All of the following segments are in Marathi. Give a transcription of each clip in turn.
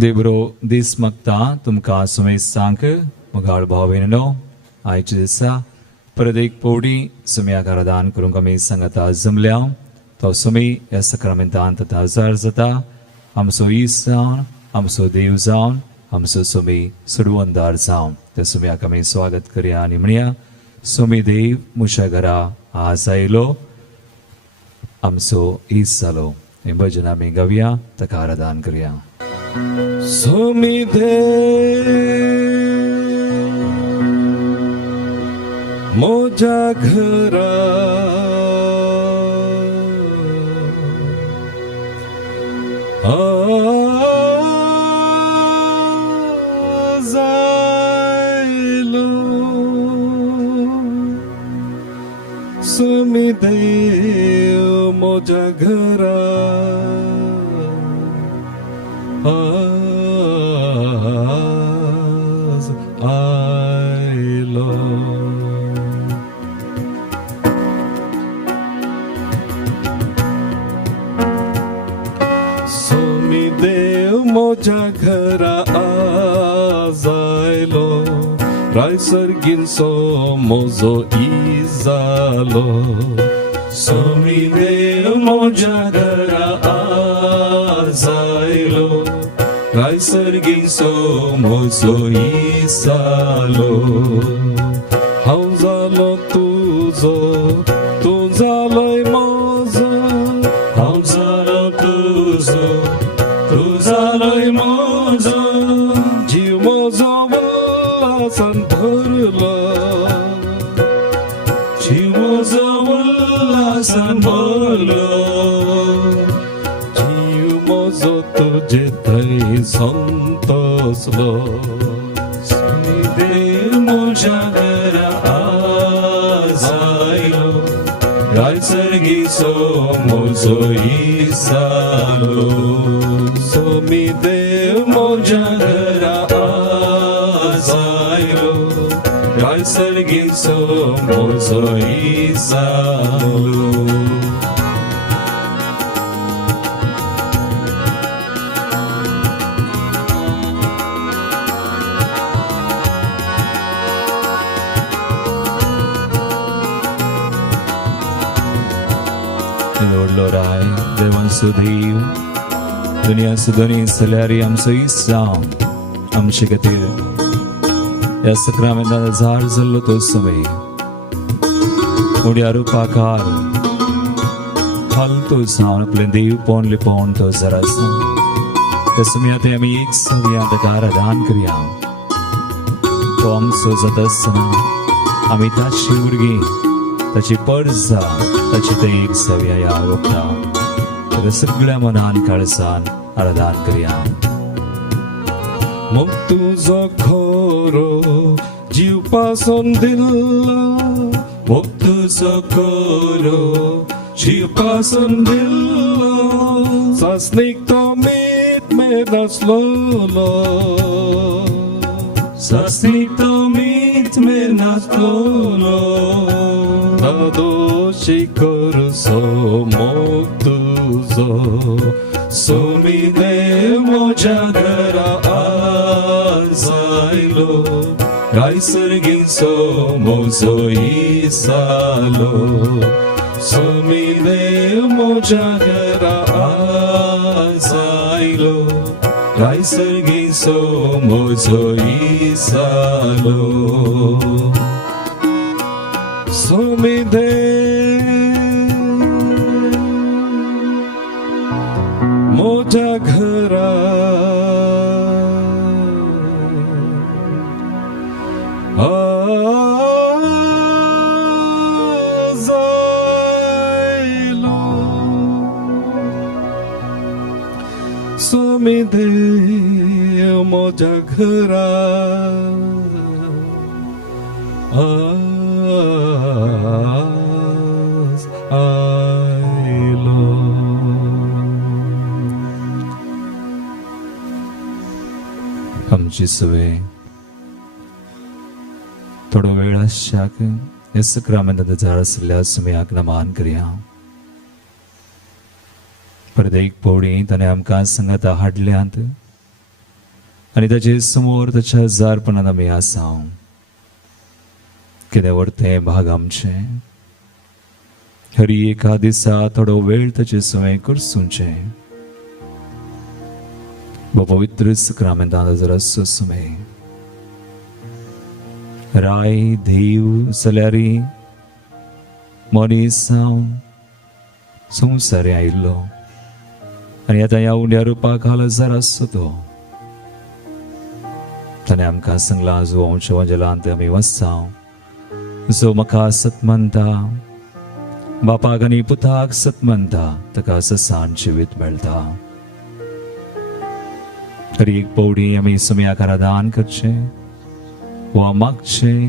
देवरो दीस मागता तुमका सुमे सांक मुगाळ भावेनो आयच्या दिसा परत एक पोवडी सुम्याक आराधन करूंक आमी सांगाता जमल्या तो सुमी ह्या सक्रामेंतांत हजार जाता आमचो इस जावन आमचो देव जावन आमचो सुमी सुडवंदार जावन त्या सुम्याक आमी स्वागत करया आनी म्हणया सुमी देव मुशा घरा आज आयलो आमचो इस जालो हे भजन आमी गावया ताका आराधन करया. सुमी देव मोजा घरा आज आयलो सुमी देव मोजा घरा आज आयलो सुमी देव मोजा घरा आज आयलो रायसर्गींचो मोजो इजालो सुमी देव मोजा घरा आज आयलो रायसर्गींचो मोजो इजालो हांव जालो तुजो तूं जालोय मोजो हांव जालो तुजो तूं जालोय मोजो जीव मोजो उल्हासान भरलो जीव मोजो उल्हासान भरलो तुझे थंय संतोसलो सुमी देव मोजा घरा आज आयलो रायसर्गीचो मोजो इजालो सुमी देव मोजा घरा आज आयलो रायसर्गीचो mojo इजालो. Lorai devan sudev dunia sudoni selari amso isam amche gatir ya sakramental zar zallo to samay udiaru pakar hal to saun apne dev pon le pon to zarasa tasmiyate ami ek savya dakara dan kriya to amso zadasana amita shivurgi ताची पडजा ताची ते एक सव्या या वक्ता ताका सगळ्या मनान काळसान आराधन करया. मग तुझो खोरो जीव पासून दिला मग तुझो खोरो जीव पासून दिला सासनीक तो मीठ में नाचलोलो सासनीक तो मीठ में नाचलोलो दोषी करसो मोग तुझो सुमी देव मोजा घरा आज आयलो रायसर्गीचो मोजो इजालो सुमी देव मोजा घरा आज आयलो रायसर्गीचो मोजो इजालो सुमी देव मोजा घरा आज आयलो सुमी देव मोजा घरा आज आयलो. आमची सवय थोडो वेळ आशाक हे सक्रामेंतांत झाड आसल्या सुमयाक नमान करया. परत एक पौडी ताणें आमकां सांगता हाडल्यांत आणि ताचे समोर ताच्या हजारपणान आमी आसाव. कितें व्हरतें भाग आमचे. हरी एका दिसा थोडो वेळ ताचे सुवें करसूंचे. पवित्र सक्रामेंतांत जर असो सुमें राय देव जाल्यारी मनीस जावन संवसारी आयिल्लो आनी आतां ह्या उंड्या रुपा खाला जर आसो तो ताणें आमकां सांगलां जो आमच्या वंजलांत आमी वसाव, जो म्हाका सत म्हणटा, बापाक आनी पुताक सत म्हणटा, ताका ससान जिवीत मेळटा. तरी एक पौडी आमी सुम्याक आराधन करचें वा मागचें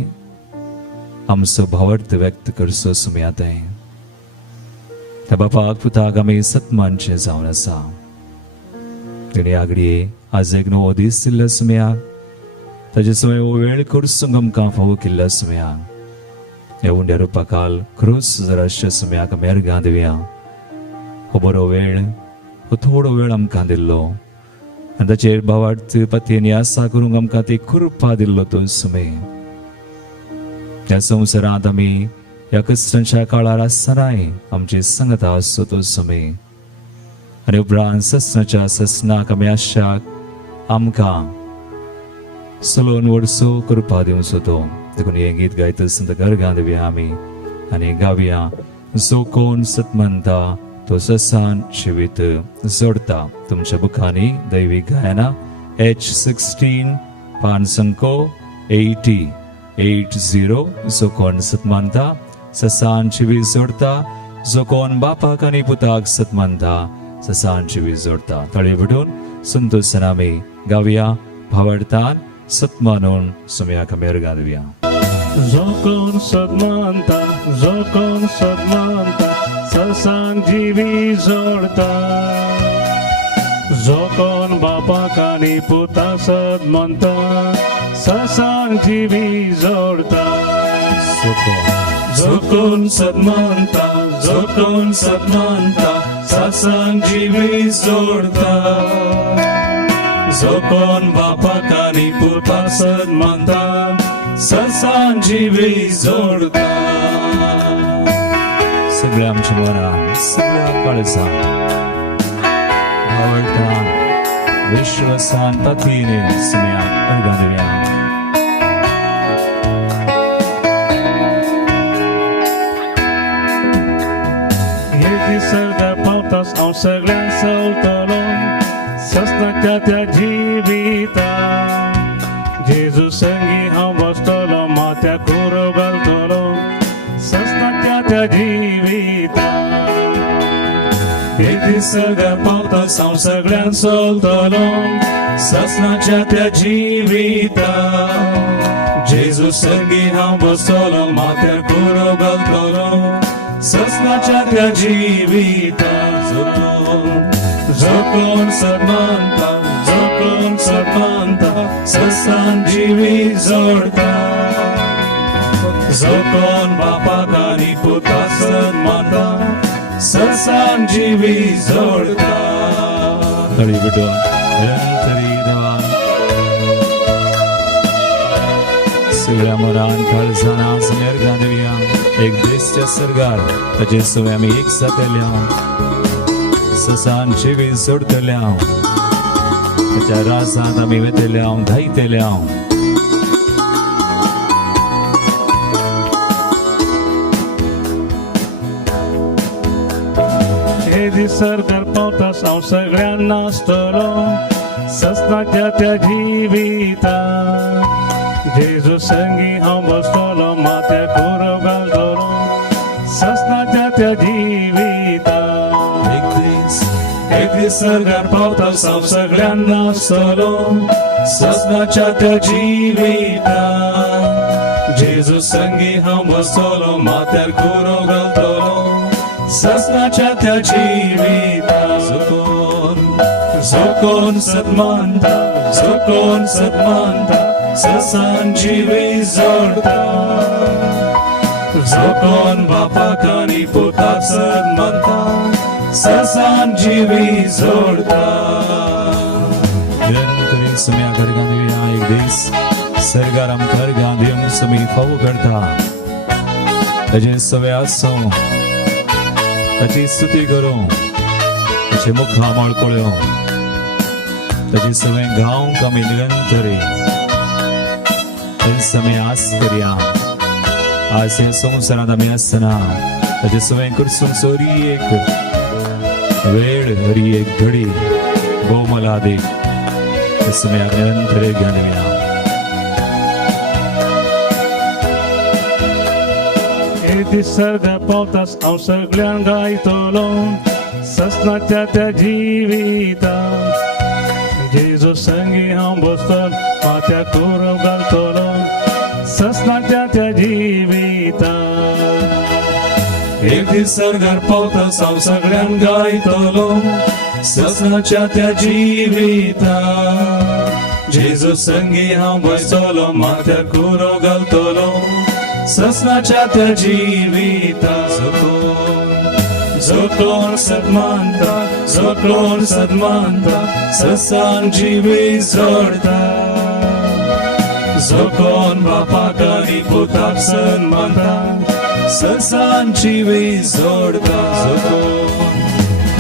आमचो भावार्थ व्यक्त करचो सुम्यातें. त्या बापाक पुताक आमी सत म्हणचें जावन आसा. तेणी आगडये आज एक नवो दीस दिल्लो सुम्याक, ताचे सुमें हो वेळ करसूंक आमकां फावो केल्लो सुम्याक. ह्या उंड्या रुपाकाल क्रूस जराशे सुम्याक आमी अर्गां दिवया. हो बरो वेळ, हो थोडो वेळ आमकां दिल्लो आनी ताचेर भावार्थ पत्येनी आसा करूंक आमकां ती कृपा दिल्लो तो सुमें. ह्या संवसारांत आमी ह्या कश्टांच्या काळार आसतनाय आमची संगत आसचो तो सुमें. आनी उपरांत ससनाच्या ससनाक आमी आशाक आमकां सलोन वर्सो कृपा दिवचो तो. देखून हें गीत गायत आसतना गर्गां दिवया आमी आनी गावया. जो कोण सत म्हणटा तो ससान जिवीत जोडटा. तुमच्या बुकांनी दैवीक गायना H16 5 80 80. जो कोण सत म्हणटा ससान जिवीत जोडटा. जो कोण बापाक आनी पुताक सत म्हणटा ससान जिवीत जोडटा. ताळी बडून संतोषान आमी गावया. भावार्थान सत म्हणून सुम्याक आमी अर्गां दिवया. जो कोण सदमानता, जो कोण सदमानता, ससांग जिवी जोडता. जो कोण बापाक आनी पुताक सद म्हणटा ससांग जिवी जोडता. जो कोण सदमानता, जो कोण सदमानता, ससांग जिवी जोडता. जो कोण बापाक आनी पुताक सद म्हणटा ससान जिवी जोडता. सगळ्या आमच्या मनान, सगळ्या काळजान, भावार्थान, विश्वासान पतीने सुम्याक अर्गां दिवया. हे दिसगा पावतास हांव सगळ्यांक चलतलो ससनाच्या त्या जिविता. जेजू संगी हांव बसतलो माथ्या कुरो घालतलो ससनाच्या त्या जिविता. हे दिसगा पावतास हांव सगळ्यांक चलतलो ससनाच्या त्या जिविता. जेजू संगी हांव बसतलो माथ्या कुरो घालतलो ससनाच्या त्या जिविता. जो कोण सदमानता, जो कोण सदमानता, ससान जिवी जोडता. जो कोण बापाक आनी पुताक सद म्हणटा ससान जिवी जोडता. ताळी बडून तरी देवान सगळ्या मनान काळजान आमी अर्गां दिवया. एक बेश्ट्या सर्गार ताचे सुवें आमी एक जातल्या ससान जिवीत जोडतल्या. ताच्या राजांत आमी वेतल्या धायतल्या. हे दिसर्गार पावतास हांव सगळ्यांक नाचतलो ससनाच्या त्या जिविता. जेजू संगी हांव बसतलो माथ्या कुरो घालतलो ससनाच्या त्या जिविता. एक दीस सर्गार पावतास हांव सगळ्यांक नाचतलो ससनाच्या त्या जिविता. जेजू संगी हांव बसतलो माथ्यार कुरो घालतलो ससनाच्या त्या जिविता. जो कोण सदमानता, जो कोण सदमानता, ससान जिवी जोडता. जो कोण बापाक आनी पुताक सद म्हणटा ससान जिवी जोडता. तरी सुम्याक अर्गां दीस सर्गार आमकां अर्गां दिवंक तुमी फावो करता ताजे सवे आसूं ताची स्तुती करूं ताचे मुखामळ पळोवं ताचे सवे गावंक आमी निरंतरी तेच आमी आस करया आज ह्या संवसारांत आमी आसतना ताचे सवे करसून हरी एक वेळ हरी एक घडी भोव मोलादीक तेच आमी निरंतर घेवया सर्गा पावतास हांव सगळ्यांक गायतलो ससनाच्या त्या जिवितांत जेजू संगी हांव बसतलो माथ्यार कुरव घालतलो ससनाच्या त्या जिवितांत एक दीस सर्गार पावतास हांव सगळ्यांक गायतलो ससनाच्या त्या जिवितांत जेजू संगी हांव बसतलो माथ्यार कुरव घालतलो ससनाच्या त्या जिवितांत जोकोन सदमानता ससान जिवी जोडता जोकोन बापाक आनी पुताक सन्मानता ससान जिवी जोडता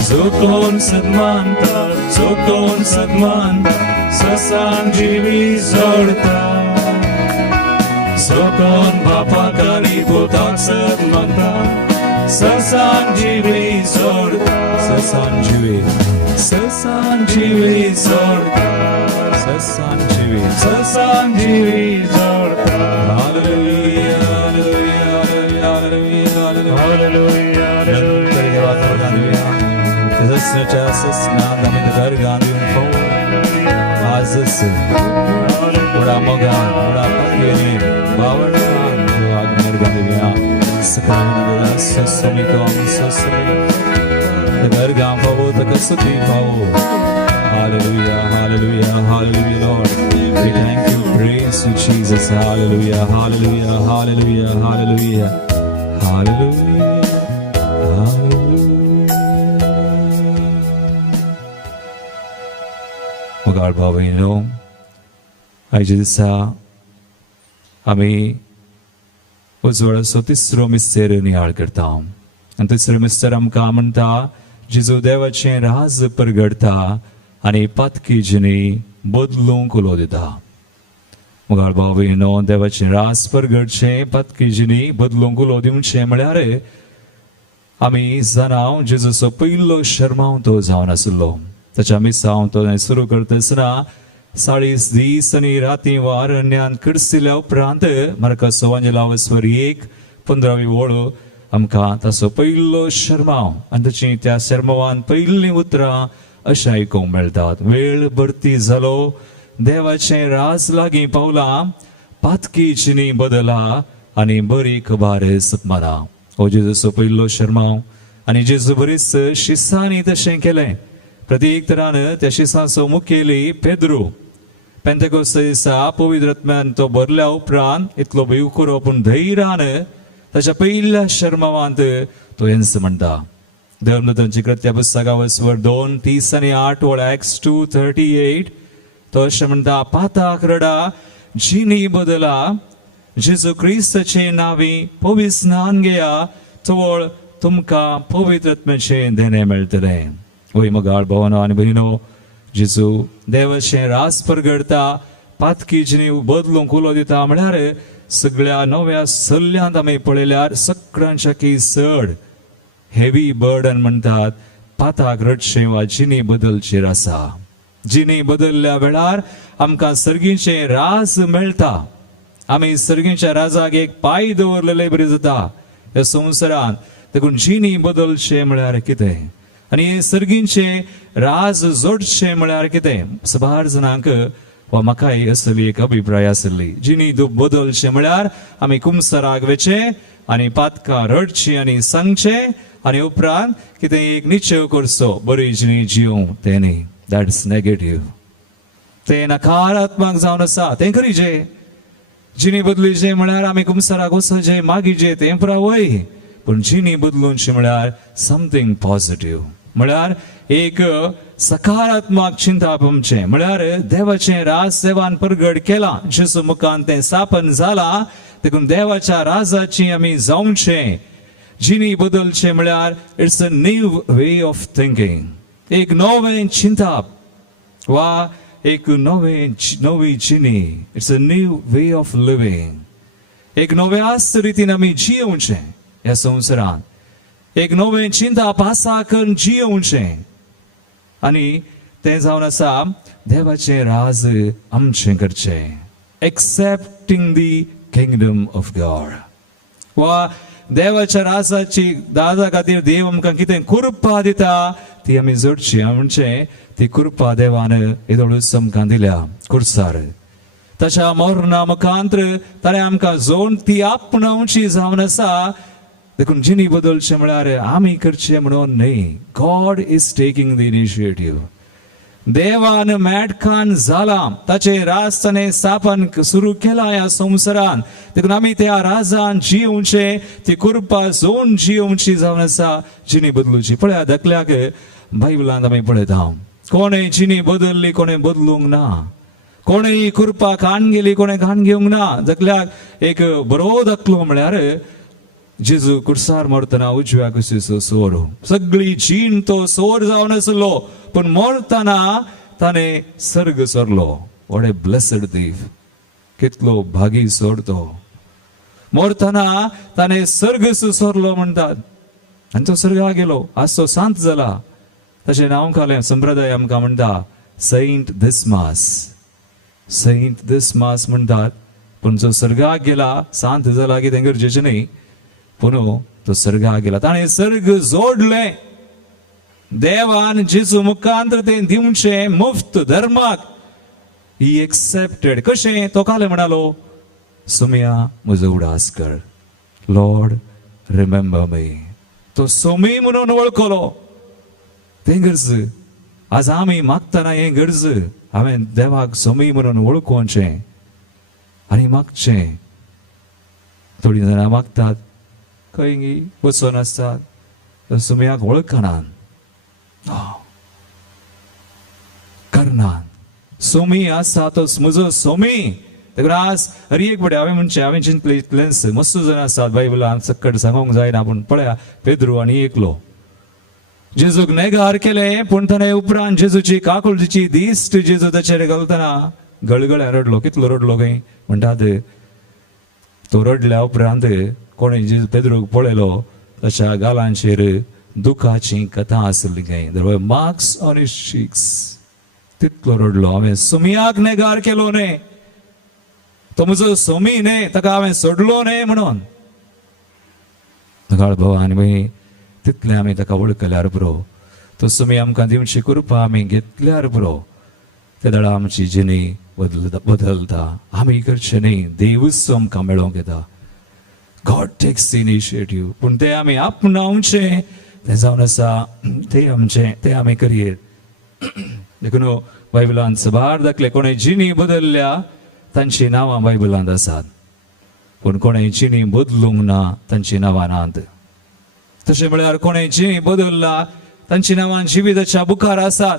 जोकोन सदमानता ससान जिवी जोडता जोकोन बापाक आनी पुताक सन्मानता ससान जिवी जोडता ससान जिवी जोडता ससान जिवी जोडता हालेलुया हालेलुया हालेलुया हालेलुया ससनाच्या ससनांत आमी तुका अर्गां दिवंक फावो आजच उडा मोगान उडा पातयेनी बावळान आग्नेर अर्गां दिवया सकाळी ससमी अर्गां फावो ताका स्तुती फावो hallelujah hallelujah hallelujah Lord we thank you praise you Jesus hallelujah hallelujah hallelujah hallelujah hallelujah मोगाळ भावयनो आयच्या दिसा आमी उजवाडाचो तिसरो मिस्तेर नियाळ करता आनी तिसरो मिस्तेर आमकां म्हणटा जेजू देवाचें राज परगडता आनी पातकी जिणी बदलूंक उलो दिता मोगाळ भावयनो देवाचें राज परगडचें पातकी जिणी बदलूंक उलो दिवचें म्हळ्यार आमी जाणाव जेजूचो पयलो शर्माव तो जावन आसलो ताच्या मिसांव तो सुरू करतना 40 दीस आनी राती वा अरण्यांत कडसिल्या उपरांत मार्काचो वांजेलावस्वर 1:15 ओळ आमकां ताचो पयलो शर्माव आनी ताची त्या शर्मावान पयलीं उतरां अशें आयकूंक मेळटात वेळ भरती जालो देवाचें राज लागीं पावलां पातकी जिणी बदला आनी बरी खबर सपमाना हो जेजूचो पयलो शर्माव आनी जेजू बरीच शिसांनी तशें केलें प्रत्येक तरान त्या शिसाचो मुखेली पेद्रू पेंतेकोस्त दिसा पवित्र आत्म्यान तो भरल्या उपरांत इतलो भीव करो पूण धैर्यान ताच्या पयल्या शर्मावांत तो हेंच म्हणटा धर्मदूतांची कृत्या पुस्तकावस्वर 2:30 आनी 8 ओळ Acts 2:38 तो अशें म्हणटा पाताक रडा जिणी बदला जेजू क्रिस्ताचे नांवी पवित्र स्नान घेया तवळ तुमकां पवित्र आत्म्याचें देणें मेळटलें वय मोगाळ भावनो आनी भयणो जेजू देवाचें राज परगडता पातकी जिणी बदलूंक उलो दिता म्हळ्यार सगळ्या नव्या सल्ल्यांत आमी पळयल्यार सगळ्यांच्या चड हेवी बर्डन म्हणटात पाताक रडचें वा जिणी बदलचेर आसा जिणी बदलल्या वेळार आमकां सर्गीचें राज मेळटा आमी सर्गीच्या राजाक एक पाय दवरलेले बरें जाता ह्या संवसारांत देखून जिणी बदलचें म्हळ्यार कितें आनी सर्गींचे राज जोडचें म्हळ्यार कितें सबार जाणांक वा म्हाकाय असली एक अभिप्राय आसली जिणी बदलचें म्हळ्यार आमी कुमसाराक वचचें आनी पातकां रडचीं आनी सांगचें आनी उपरांत कितें एक निश्चय करचो बरी जिणी जिवंक तें न्ही दॅट्स नेगेटीव तें नकारात्मक जावन आसा तें खरीचें जिणी बदलीचें म्हळ्यार आमी कुमसाराक वचचें मागीचें तें पुरा वय पूण जिणी बदलूनचें म्हळ्यार समथींग पॉझिटीव म्हळ्यार एक सकारात्मक चिंता आमचे म्हळ्यार देवाचे राज सेवान प्रगट केला जेसू मुखान तें स्थापन जाला देखून देवाच्या राजाची आमी जावचे जिणी बदलचे म्हळ्यार it's a new way of thinking एक नवें चिंतप वा एक नवी जिणी it's a new way of living एक नव्याच रितीन आमी जियोवचे ह्या संवसारांत एक नवें चिंतप आसा करून जियोवचे आनी तें जावन आसा देवाचें राज आमचें करचें accepting the kingdom of God वा देवाच्या राजाची दादा खातीर देव आमकां कितें कृपा दिता ती आमी जोडची म्हणजे ती कृपा देवान येदोळूच आमकां दिल्या कुर्सार ताच्या मरणा मुखांतर ताणें आमकां जोड ती आपणावची जावन आसा देखून जिणी बदलचे म्हळ्यार आमी करचे म्हणून न्ही God is taking the initiative देवान मेडकान जाला ताचे राज ताणें स्थापन सुरू केला ह्या संवसारांत देखून आमी त्या राजान जियोवचे ती कृपा जोन जियोवची जावन आसा जिणी बदलूची पळया धाकल्याक बायबलांत आमी पळयता कोणें जिणी बदलली कोणें बदलूंक ना कोणें कृपा खाण गेली कोणें खाण घेवंक ना धाकल्याक एक बरो धाकलो म्हळ्यार जेजू कुर्सार मरतना उजव्या कुशीचो सोर सगळी जीण तो सोर जावन आसलो पण मरतना ताणें सर्ग सरलो व्हॉट ए ब्लेसड थीफ कितलो भागी सोर तो मरतना ताणें सर्ग सरलो म्हणटात आनी तो सर्गाक गेलो आज तो सांत जाला ताचें नांव कालें संप्रदाय आमकां म्हणटा सेंट दिसमास म्हणटात पूण जो सर्गाक गेला सांत जाला कितें गरजेचें न्ही पूण तो सर्गाक गेला ताणें सर्ग जोडले देवान जेजू मुखांतर तें दिवचें मुफ्त धर्माक ही एक्सेप्टेड कशें तो काले म्हणालो सुमया म्हजो उडास कर लॉर्ड रिमेंबर मी तो सोमी म्हणून वळखलो तें गरज आज आमी मागतना हें गरज हांवें देवाक सोमी म्हणून वळखोवचें आनी मागचें थोडीं जाणां मागतात खंय बसून आसतात सुमयाक वळखनात करनात सोमी आसा तो म्हजो सोमी देखून आज हर एक बडे हांवें चिंतलें इतलेंच मस्त जाण आसात बायबलांत सक्कट सांगूंक जायना पूण पळया पेद्रू आनी एकलो जेजूक नेगार केलें पूण ताणें उपरांत जेजूची काकुळजीची दिश्ट जेजू ताचेर घालतना गळगळ्या रडलो कितलो रडलो खंय म्हणटात तो रडल्या उपरांत कोणें जेजू पेद्रूक पळयलो ताच्या गालांचेर दुखाची कथा आसली खंय देर वर मार्क्स ऑन हिज चीक्स तितलो रडलो हांवें सुमयाक नेगार केलो न्ही तो म्हजो सोमी न्ही ताका हांवें सोडलो न्ही म्हणून नगाळ भवान आमी तितलें आमी ताका वळखल्यार पुरो तो सुमी आमकां दिवची कृपा आमी घेतल्यार पुरो त्या दाडा आमची जिणी बदलता आमी करचे न्ही देवूच आमकां मेळोवंक येता गॉड टेक्स द इनिशिएटिव्ह पूण तें आमी आपणावचें तें जावन आसा तें आमी करियर देखून बायबलांत सबार दाखले कोणें जिणी बदलल्या तांची नांवां बायबलांत आसात पूण कोणें जिणी बदलूंक ना तांची नांवां नात तशें म्हळ्यार कोणें जिणी बदलला तांची नांवां जिविताच्या बुकार आसात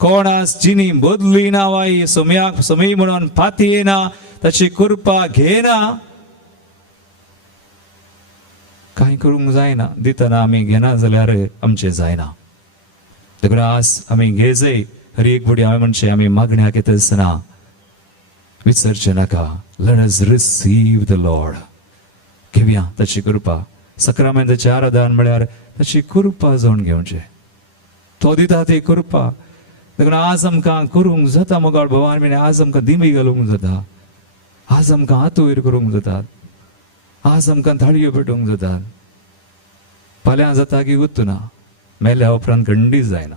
कोण आज जिणी बदली ना वाई सोम्याक सोमी म्हणून फाती येना ताची कृपा घेना कांय करूंक जायना दितना आमी घेना जाल्यार आमचें जायना देखून आज आमी घेजय हर एक बुडी हांवें म्हणचें आमी मागण्याक येता आसतना विसरचें नाका let us receive the Lord घेवया ताची कृपा सक्रामेंताचें आराधन म्हळ्यार ताची कृपा जावन घेवचें तो दिता ती कृपा देखून आज आमकां करूंक जाता मोगाळ भवान म्हणे आज आमकां दिमी घालूंक जाता आज आमकां हात वयर करूंक जातात आज आमकां थाळयो पेटोवंक जातात फाल्यां जाता की गुत्तुना मेल्या उपरांत खंडीत जायना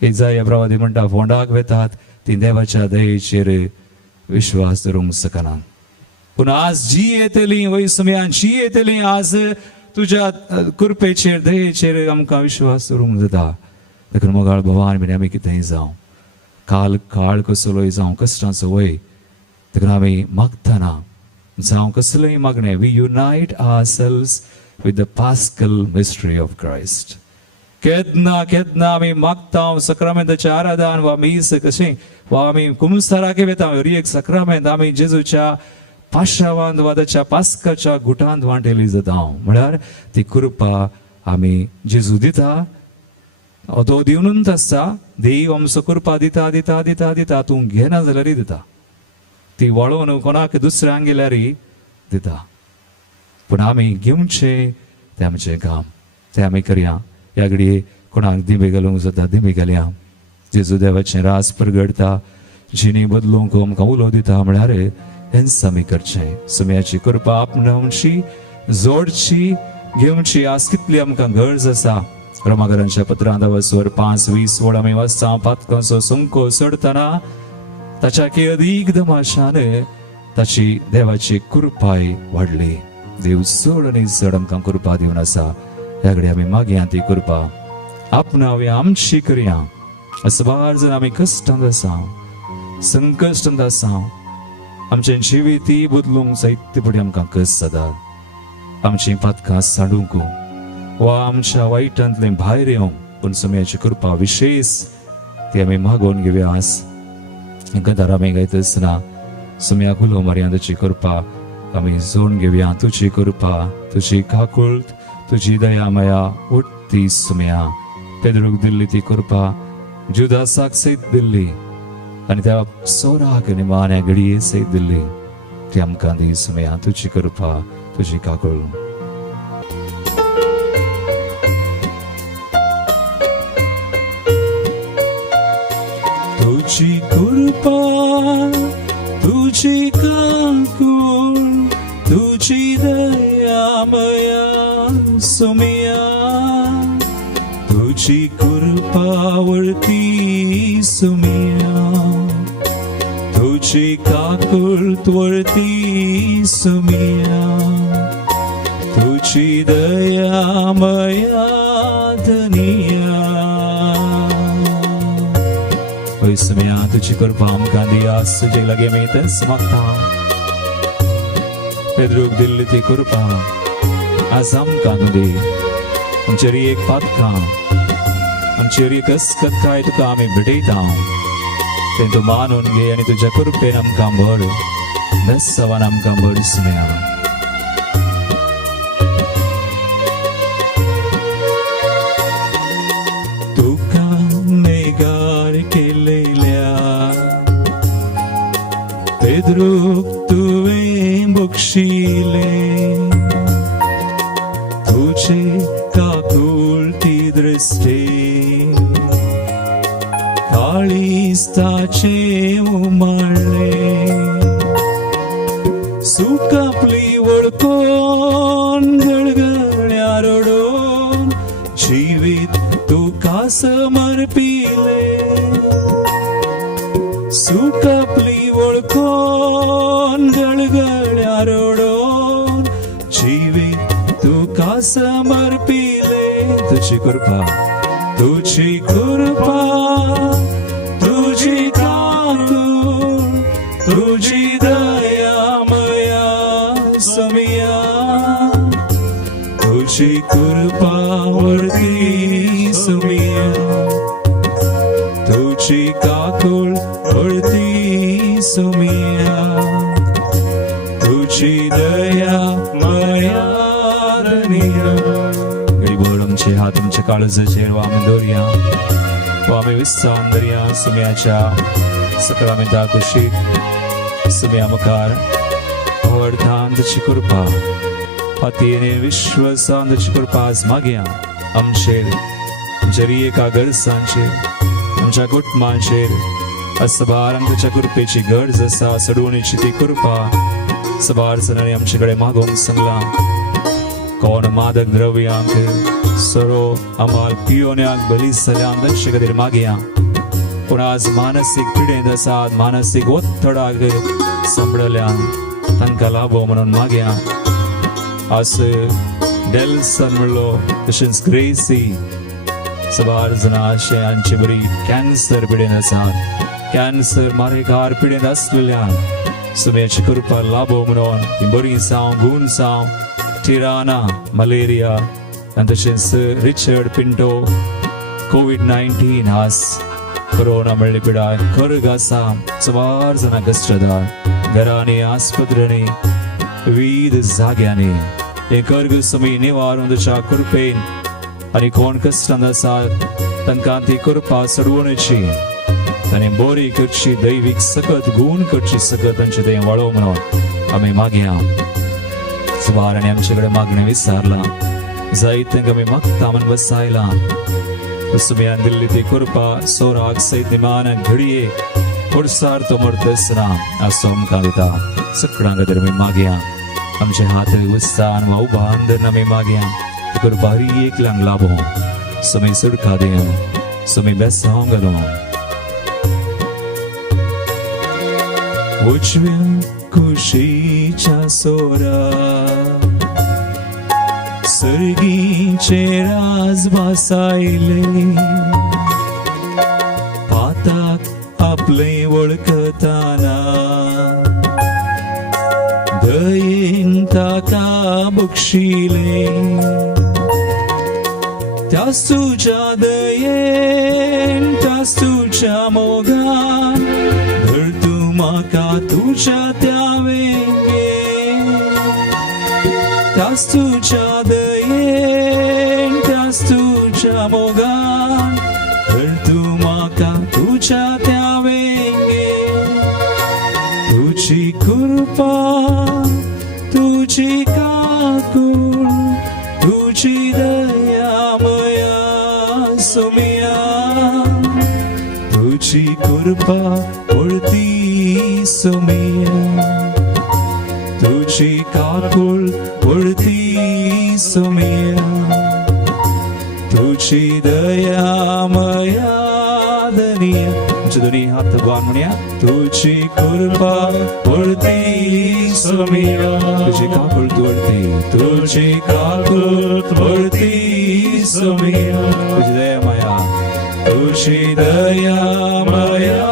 इजाया प्रवादी म्हणटा फोंडाक वेतात ती देवाच्या दयेचेर विश्वास धरूंक शकना पूण आज जी येतली वय समयान जी येतली आज तुज्या कृपेचेर दयेचेर आमकां विश्वास धरूंक जाता देखून मोगाळ भवान म्हणे आमी कितेंय जावं काळ कसलोय जावं कश्टाचो वय देखून आमी मागतना जावं कसलेंय मागणें we unite ourselves with the paschal mystery of Christ केदना आमी मागता सक्रामेंताचें आराधन वा मीस कशें वा आमी कुमसाराके वेता एक सक्रामेंत आमी जेजूच्या पाशावांत वा ताच्या पास्काच्या गुटांत वांटेली जाता म्हळ्यार ती कृपा आमी जेजू दिता तो दिवनूच आसता देव आमचो कृपा दिता दिता दिता दिता तूं घेना जाल्यारय दिता ती वळोवन कोणाक दुसऱ्यांक गेल्यारय दिता पूण आमी घेवचे तें आमचें काम तें आमी करया ह्या घडये कोणाक दिमे घालूंक जाता दिमे घालया जेजू देवाचें रास परगडता जिणी बदलूंक आमकां उलो दिता म्हळ्यार हेंच आमी करचें सुमयाची कृपा आपणावची जोडची घेवची आज कितली आमकां गरज आसा रोमाकारांच्या पत्रांत वचवर 5:20 आमी वाचता पातकांचो सुंको सोडतना ताच्या की अदीक दमाशान ताची देवाची कृपाय वाडली देव चड आनी चड आमकां कृपा दिवन आसा ह्या घडये आमी मागया ती कृपा आपणावया आमची करया असबार जर आमी कश्टांत आसा संकश्टांत आसा आमचें जिवीत बदलूंक जायते पटी आमकां कस जाता आमची पातकां साडूंक वा आमच्या वायटांतले भायर येवंक पूण सुमयाची कृपा विशेष ती आमी मागोवन घेवया आस गदार आमी गायता आसतना सुमयाक उलो मारया ताची कृपा आमी जोडून घेवया तुजी कृपा तुजी काकुळट तुजी दया माया उठती सुमया पेद्रूक दिल्ली ती कृपा जुदासाक सयत दिल्ली आनी त्या सोराक निमाण्या घडये सयत दिल्ली ती आमकां दी सुमया तुजी कृपा तुजी काकुळ तुझी कृपा तुझी काकुळ तुझी दया मया सुमया तुझी कृपा वरती सुमया तुझी काकुळट वरती सुमया तुझी दया मया धनिया सुमया तुझी कृपा आमकां दिया तुजे लगे मी तेंच मागता पेद्रूक दिल्ली ती कृपा आज आमकां दी आमचेर एक पातकां आमचेर एक अस्कत्काय तुका आमी भेटयता तें तूं मानून घे आनी तुज्या कृपेन आमकां भर बेस्सवान आमकां भर सुमया तुका नेगार केलेल्या पेद्रूक तुवें बक्षिले तुझे काकुळटी दृश्टे काळिस्ताचे उमाळले सुकापली वळकोन गळगळ्या रडोन जिवीत तुका समर्पिले सुकापली वळकोन गळगळ्या रडोन जिवीत तुका समर्पिले तुझी कृपा तुझी कृपा तुझी काकुळ तुझी दया मया सुमया तुझी कृपा वरती सुमया तुझी काकुळ वरती सुमया तुझी दया मया धनिया गरीबोड आमचे हात आमच्या काळजाचेर वा आमी दवरया वा आमी विस्तान दवरया सुमयाच्या सक्रामेंता कुशीक सुमया मुखार आवडटान ताची कृपा फातीने विश्वासान ताची कृपा आज मागया आमचेर एका गरजांचेर आमच्या कुटुंबांचेर असबार आमच्या कृपेची गरज आसा सडवणीची ती कृपा सबार जणांनी आमचे कडेन मागोवंक सांगला कोण मादक द्रव्यांक सरो अमाल पियोन्याक बलीस जाल्यांक तांचे खातीर मागया पूण आज मानसीक पिडेंत आसात मानसीक ओत्तडाक सांपडल्यान तांकां लाभो म्हणून मागया आज डेल्सन म्हणलो तशेंच ग्रेसी सबार जाणां आशयांची बरी कॅन्सर पिडेंत आसात कॅन्सर मारेकार पिडेंत आसलेल्यान सुमयाची कृपा लाभो म्हणून ती बरी जावं गूण जावं टिराना मलेरिया आनी तशेंच रिचर्ड पिंटो कोविड-19 हास कोरोना म्हणली पिडा खरग आसा सवार जाणां कश्टदा घरांनी आस्पत्र्यांनी विविध जाग्यांनी हे कर्ग समी निवारून तुझ्या कृपेन आणि कोण कश्टांत आसा तांकां ती कृपा चडवणेची तांणी बरी करची दैवीक सकत गुण करची सकत तांचे तें वळो म्हणून आमी मागया सवार आनी आमचे कडेन मागणें विचारला जायत तांकां आमी मागता म्हण वसायला तुमी दिल्ली ती कृपा सोराक सयत निमान घडये पुरसार तो मरतसना आसो आमकां दिता सगळ्यां खातीर आमी मागया आमचे हात उत्साहान वा उबान धरून आमी मागया ती कृपा हर एकल्यांक लाभो समी सुडका दियो समी बेसांव घालो उजव्या खुशीच्या सोरा सर्गीचे राज भासायले पाताक आपले वळखताना दयेन ताका बक्षिले त्यास तुझ्या दयेन त्यास तुझ्या मोगान धर तू म्हाका तुझ्या त्यावेंगे त्यास तुझ्या दयेन त्यास तुझ्या मोगान धर तू म्हाका तुझ्या त्यावेंगे तुझी कृपा तुझी काकूळ तुझी दयामया सुमिया तुझी कृपा उडती सुमिया तुझी काकूळ उडती सुमिया तुझी दयामया दनिया तुझे दोन्ही हात वर म्हणूया तुझी कृपा उडती सुमिया तुझी काकूळ उडती तुझी काकूळ उडती सुमिया तुझी दयामया तुझी दयामया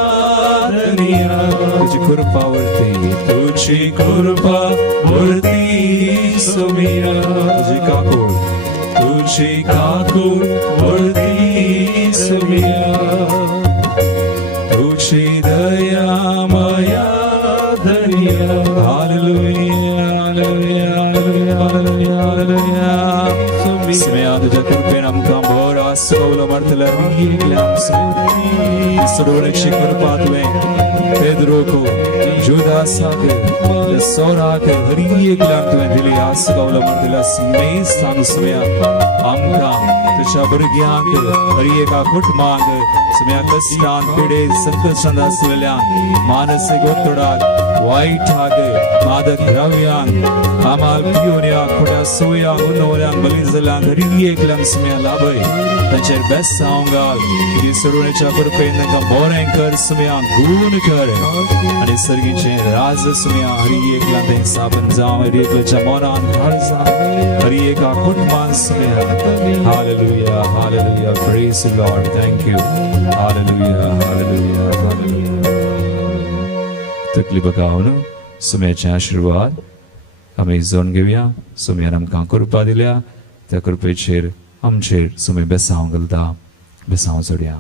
दनिया तुझी कृपा उडती तुझी कृपा उडती सुमिया तुझी काकूळ उडती सुमिया तुझी दयामया दनिया हालेलुया हालेलुया हालेलुया हालेलुया सुमिया तुझ्या कृपेन आमकां बरो आसवलो मारतलो सडोळेची कृपा तुवें पेद्रोको जुदासाक सोराक हर एकल्याक तुवें दिली आसवलो मारतलो स्नेह सांग सुमिया आमकां तुझ्या भुरग्यांक हर एका कुटुंबाक सुमिया कश्टान पिडे संकटांत आसलेल्यांक मानसीक ओतोडाक वायटाक मादक द्रव्यांक आमाल पियोन्यांक खोट्या सोयांक उन्नवल्यांक बली जाल्यांक हर एकल्यांक सुमिया लाभय तांचेर बेसांव घाल ही सडोळेच्या कृपेन तांकां बरें कर सुमिया गूण कर आनी सर्गीचें राज सुमिया हर एकल्याक तें साबन जावं हर एकल्याच्या मनान काळजां हर एका कुटुंबान सुमिया hallelujah hallelujah praise the Lord thank you hallelujah hallelujah hallelujah तकली बगावन सुम्याचे आशीर्वाद आमी जाणून घेवया सुम्यान आमकां कृपा दिल्या त्या कृपेचेर आमचेर सुमे बेसांव घालता बेसांव जोडया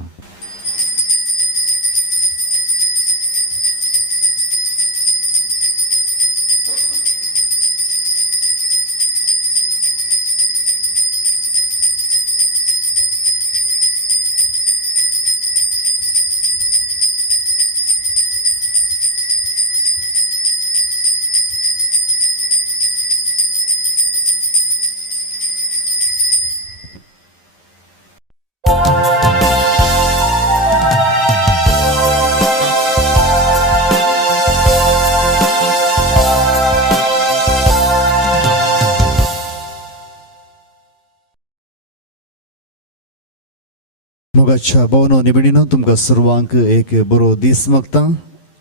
मोगाच्या भोवनो निवडीनो तुमकां सर्वांक एक बरो दीस मागता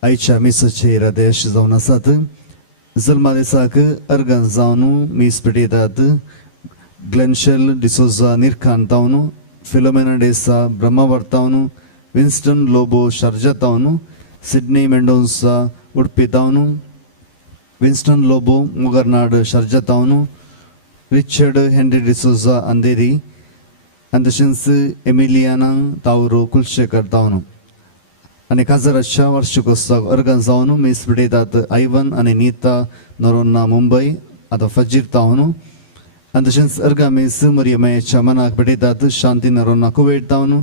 आयच्या मिसाचे रादेश जावन आसात जल्मा दिसाक अर्गां जावन मीस पेटयतात ग्लेनशेल डिसोजा निर्खान तावन फिलोमेना डेसा ब्रह्मावर तावन विन्स्टन लोबो शार्जा तावन सिडनी मेंडोन्सा उडपी तावन विन्स्टन लोबो मुगरनाड शार्जा तावन रिचर्ड हेनरी डिसोजा अंधेरी अंदशन्स एमिलियाना तावरो कुलशेकर तावनो आणि 1000च्या वार्षिकोत्सव अर्गन जावनो मी स्पिडेतात आयवन आणि नीता नरोना मुंबई आता फजीर तावनो अंदशन्स अर्गामेस मरियमच्या मनाक पडेतात शांती नरोना कुवेट तावनो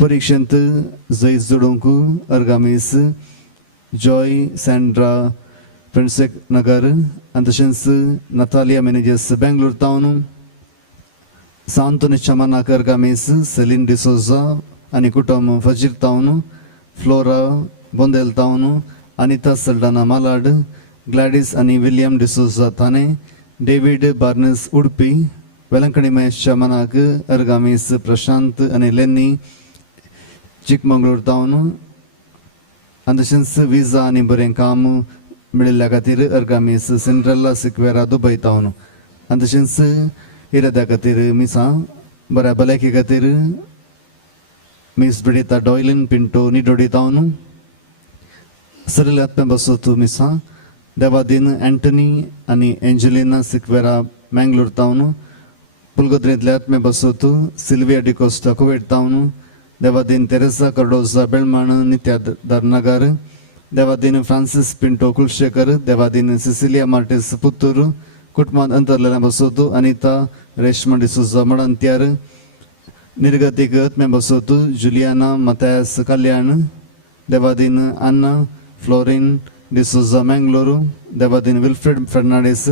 परीक्षंत जय जोडोंकू अर्गामेस जॉय सैंड्रा फ्रेंडसेक नगर अंतशंस नतालिया मैनेजर्स बेंगलुरु तावनो सांतोनी चमनाक अर्गामेस सेलिन डिसोजा आणि कुटुंब फजीर तावनो फ्लोरा बोंदेल तावनो अनिता सल्डाना मालाड ग्लॅडिस आणि विलियम डिसोजा थाने डेविड बार्नेस उडपी वेलंकणी महेशच्या मनाक अर्गामेस प्रशांत आणि लेन्नी चिकमंगळूर तावनो अंदशन्स विजा आणि बरें काम मिळिल्ल्या खातीर अर्गामेस सिंड्रेला सिक्वेरा दुबय तावनो अंदशन्स इराद्या खातीर मिसा बऱ्या भलायकी खातीर मिस बिडिता डॉयलिन पिंटो निडोडी तावनो सरिल्यांत बसो तू मिसा देवादीन अँटनी आणि एंजेलिना सिक्वेरा मँगलोर तावनो पुलगोद्रेंतल्यात मे बसो तू सिल्विया डिकोस्टा कुवेट तावनो देवादीन तेरेसा कर्डोजा बेळमाण नित्या दरनगर देवादीन फ्रांसिस पिंटो कुलशेकर देवादीन सिसिलिया मार्टिस पुत्तूर कुटुंबात अंतरलेला बसोतू अनिता रेशमा डिसोजा मडंत्यार निर्गतिगत में बसोतू जुलियाना मतायस कल्याण देवादीन अन्ना फ्लोरिन डिसोजा मैंगलोरू देवादीन विल्फ्रेड फर्नांडिस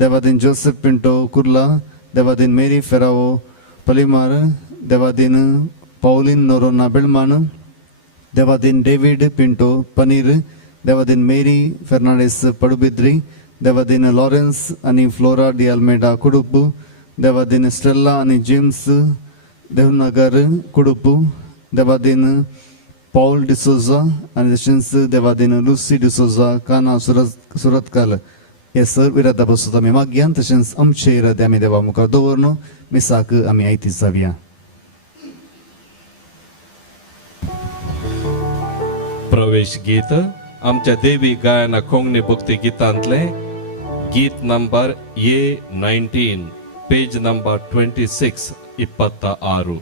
देवादीन जोसेफ पिंटो कुर्ला देवादीन मेरी फेराओ पलिमार देवादीन पौलिन नोरोना बेळमाण देवादीन डेविड पिंटो पनीर देवादीन मेरी फर्नांडिस पडुबिद्री देवादीन लॉरेन्स आणि फ्लोरा डी अल्मेडा कुडुपु देवादीन स्टेल्ला आणि जेम्स देवनगर कुडुपु देवादीन पौल डिसोजा आणि तशेंच देवादीन लुसी डिसोजा काना सुरतकाल हे सर्व इरादा बसत आमी मागयान तशेंच आमचे इरादे आमी देवा मुखार दवरनो मिसाक आमी आयती जावया. प्रवेश गीत आमच्या देवी गायना कोंगणी भक्ती गीतांतले गीत नंबर A19 पेज नंबर 26 26.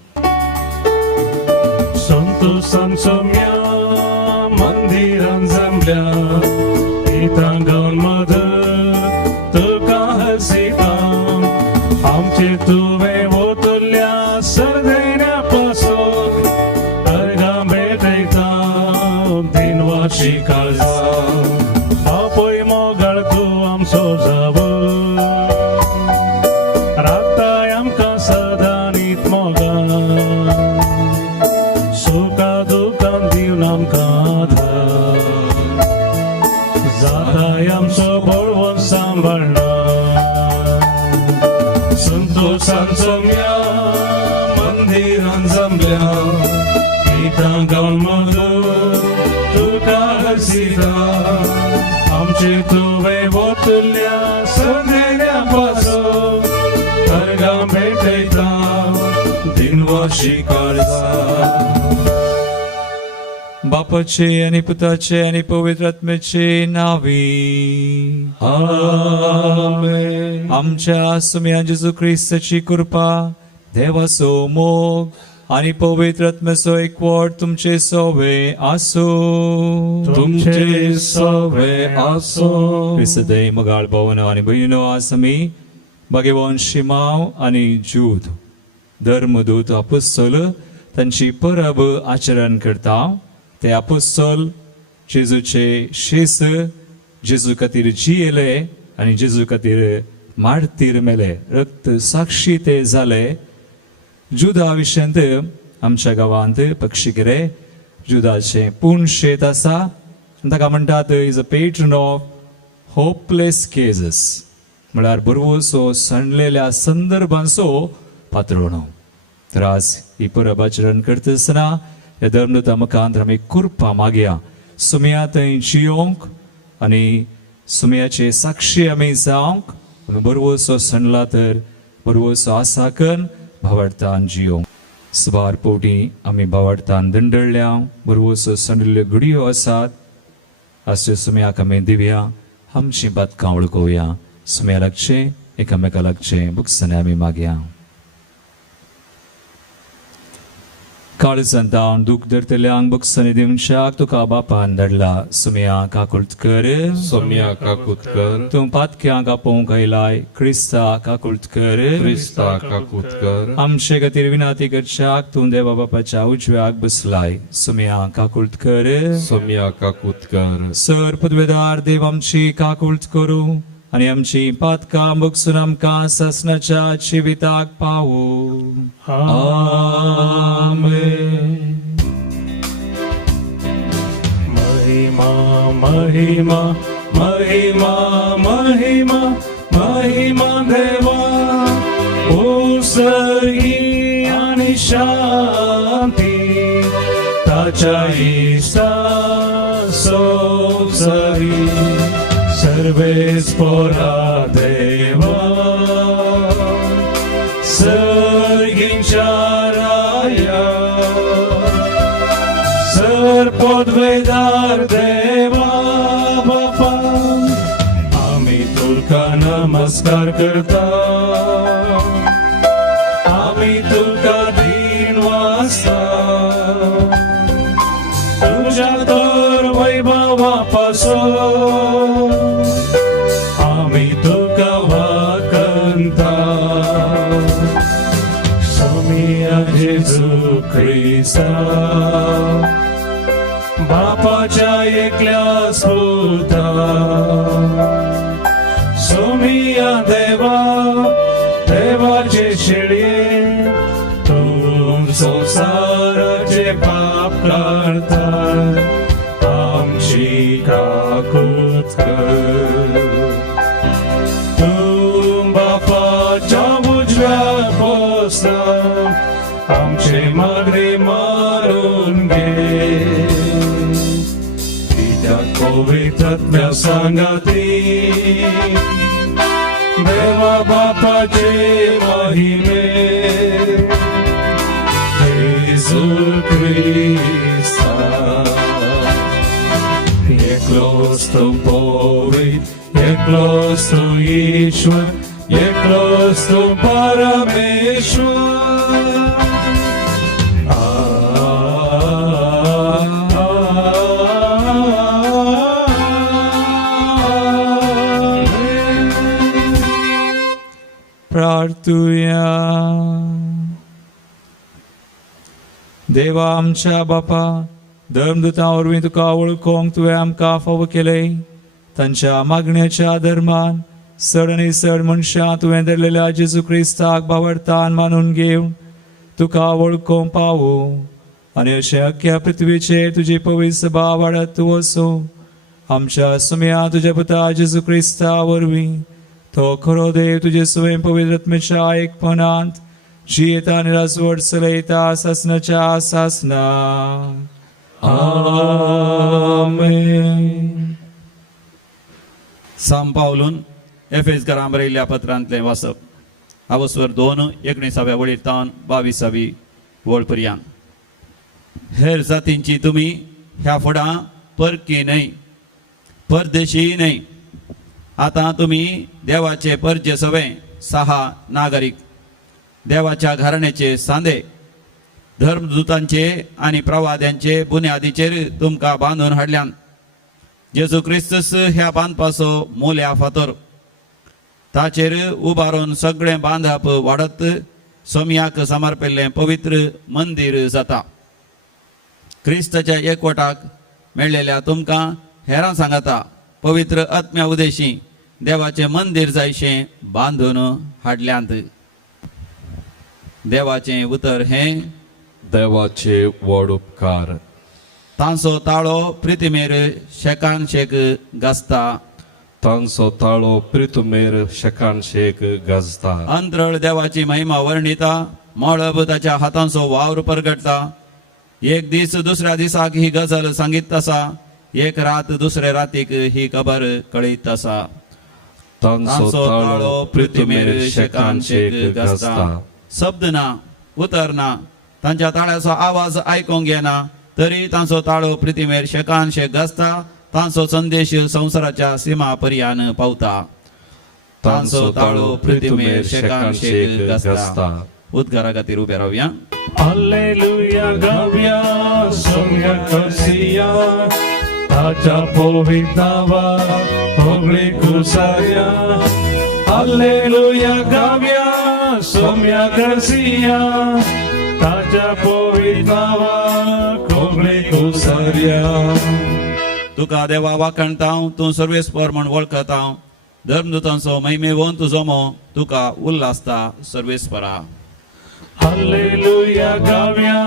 संतोषां सौम्या मंदिरां जमल्या गीतांगांमध्ये तुका हसिता आमचे तुवे ओतल्या सर्दैन्यापासून अर्गा भेटयता दिनवाशी काळजा आपोय मोगाळ तू आमचो जावो राखताय आमकां सदा नीत मोगाळ सुखा दुखां दिवन आमकां आधार जाताय आमचो बळवंत सांबाळना संतोषांचो म्या मंदिरांत जमल्या गीतां गावन मधुर तुका हसिता आमचे तुवे ओतल्या सर्दैन्यापासून अर्गां भेटयता दिनवाशी काळजा. बापाचे आणि पुताचे आणि पवित्र आत्म्याचे नावी आमेन. आमच्या सुम्या जेजू ख्रिस्ताची कृपा देवाचो मोग आणि पवित्र आत्म्याचो एकवट तुमचे सवे आसो तुमचे सवे आसो. सदैव मगाळ भवन आणि बहिणो आसमी भगवान शिमाव आणि जूद धर्मदूत अपुस्तल तांची परब आचरण करता ते अपुस्तल जेजूचे शेस जेजू खातीर जियेले आणि जेजू खातीर मारतीर मेले रक्त साक्षी ते जाले. जुदा विशंत आमच्या गावांत पक्षिगिरे जुदाचे पूर्ण शेत आसा ताका म्हणटात is a patron of hopeless cases म्हळ्यार बरोवसो सणलेल्या संदर्भांचो पात्रोणो. तर आज ही परब आचरण करतना ह्या धर्मदूता मुखांत आमी कृपा मागया सुम्या थंय जियोंक आनी सुम्याचे साक्षी आमी जावंक आमी बरोवसो सणला तर बरोवसो आसाकन भावार्थान जियोंक. सुबार पोटी आमी भावार्थान दंडळल्या बरोवसो सणल्ल्यो घडयो आसात अशे सुम्याक आमी दिवया आमची बदकां वळखुया सुम्या लागचे एकामेका लागचे बुकसने आमी मागया. काळ संतान दुख धरतल्यांक बक्षने दिवशाक तुका बापान धाडला सुमया काकुळकर सोम्या काकुतकर तूं पातक्यांक आपोवंक आयलाय क्रिस्ता काकुळकर क्रिस्ता काकुतकर आमचे खातीर विनाती करच्याक तूं देवा बापाच्या उजव्याक बसलाय सुमया काकुळकर सोम्या काकुतकर सर पदवेदार देव आमची काकुळत करू आणि आमची पातकां बगसून आमकां ससनाच्या जिविताक पावू आमेन. महिमा महिमा महिमा महिमा महिमा देवा उसळी आणि शांती ताच्या इष्टा सोसरी सर्वेस पोरा देवा सर्गींच्या राया सर पदवेदार देवा बापा आम्ही तुका नमस्कार करता आम्ही तुका दिन वाजता तुझ्या तर वैभवापासून आम्ही तुका वाकंता सोमिया जेजू ख्रिस्ता बापाच्या एकल्या सुता सोमिया देवा देवाचे शेळये तू संसाराचे पाप काढता आमची काकूत कर तू बापाच्या उजव्या बसता आमचे मागणे मारून घे तिच्या पवित्रात्म्या सांगाती देवा बापाचे महिमे येशू ख्रिस्ता एकलोच तू पवित्र एकलोच तू ईश्वर एकलोच तू परमेश्वर प्रार्थूया. देवा आमच्या बापा धर्मदूतां वरवीं तुका वळखोंक तुवें आमकां फावो केलय तांच्या मागण्याच्या धर्मान चड आनी चड मनशां तुवें धरलेल्या जेजू क्रिस्ताक भावार्थान मानून घेवन तुका वळखोंक पावो आनी अशें अख्ख्या पृथ्वीचेर तुजी पवित्र सभा वाडत वचो आमच्या सुमया तुज्या पुता जेजू क्रिस्ता वरवीं तो खरो देव तुजे स्वयं पवित्र आत्म्याच्या एकपणांत जियेता आनी राजवट चलयता सासनाच्या सासना आमेन. साम पावलून एफेसकारां बरयल्ल्या पत्रांतलें वाचप आवस्वर 2:19 वळेरतावन 22 वळ पर्यंत हेर जातींची तुमी ह्या फुडां परकी न्हय परदेशी न्हय आतां तुमी देवाचे परजे सवे सहा नागरीक देवाच्या घराण्याचे सांदे धर्मदूतांचे आनी प्रवाद्यांचे बुन्यादीचेर तुमकां बांदून हाडल्यान जेजू क्रिस्तस ह्या बांदपाचो मूल ह्या फातर ताचेर उबारून सगळें बांदप वाडत सोमयाक समर्पिल्लें पवित्र मंदिर जाता. क्रिस्ताच्या एकवटाक मेळ्ळेल्या तुमकां हेरां सांगता पवित्र आत्म्या उदेशी देवाचे मंदिर जायशें बांदून हाडल्यांत. देवाचें उतर हें देवाचे व्हड उपकार तांचो ताळो प्रितीमेर शेकान शेक गाजता तांचो ताळो प्रितुमेर शेकान शेक गाजता अंतरळ देवाची महिमा वर्णिता मळब ताच्या हातांचो वावर परगटता. एक दीस दुसऱ्या दिसाक ही गजल सांगीत आसा एक रात दुसरे रातीक ही खबर कळीत आसा. तांचो ताळो प्रितुमेर शेकान शेक गाजता. शब्द ना उतर ना तांच्या ताळ्याचो आवाज आयकोंक येना तरी तांचो ताळो प्रितीमेर शेकान शेक गाजता. तांचो संदेश संवसाराच्या सीमा पर्यान पावता. तांचो ताळो प्रितीमेर शेकान शेक गाजता. उद्गारा खातीर उबे रावया. Alleluia, ताच्या पवित्र नावा होगळी कुसाया हालेलुया गाव्या सोम्या करसिया ताच्या पवित्र नावा होगळी कुसाया तुका देवा वाखणतां तूं सर्वेस्पर म्हण वळखतां धर्मदूतांचो महिमेवोन तुजो मोग तुका उल्हासता सर्वेस्परा हालेलुया गाव्या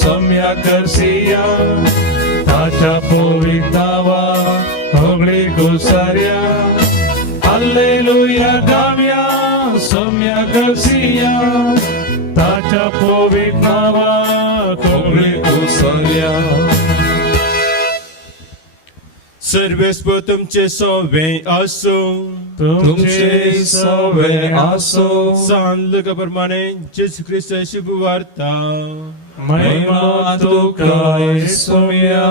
सोम्या करसिया ताच्या पवित्र नावा होगळी कुसाया हालेलुया गाव्या सोम्या करसिया ताच्या पवित्र नावा होगळी कुसाया सर्वेस्पर तुमचे सोवे असो तुमचे सवे आसो सांगल्याप्रमाणे जेसू ख्रिस्त शुभ वार्ता महिमा तुका येसुया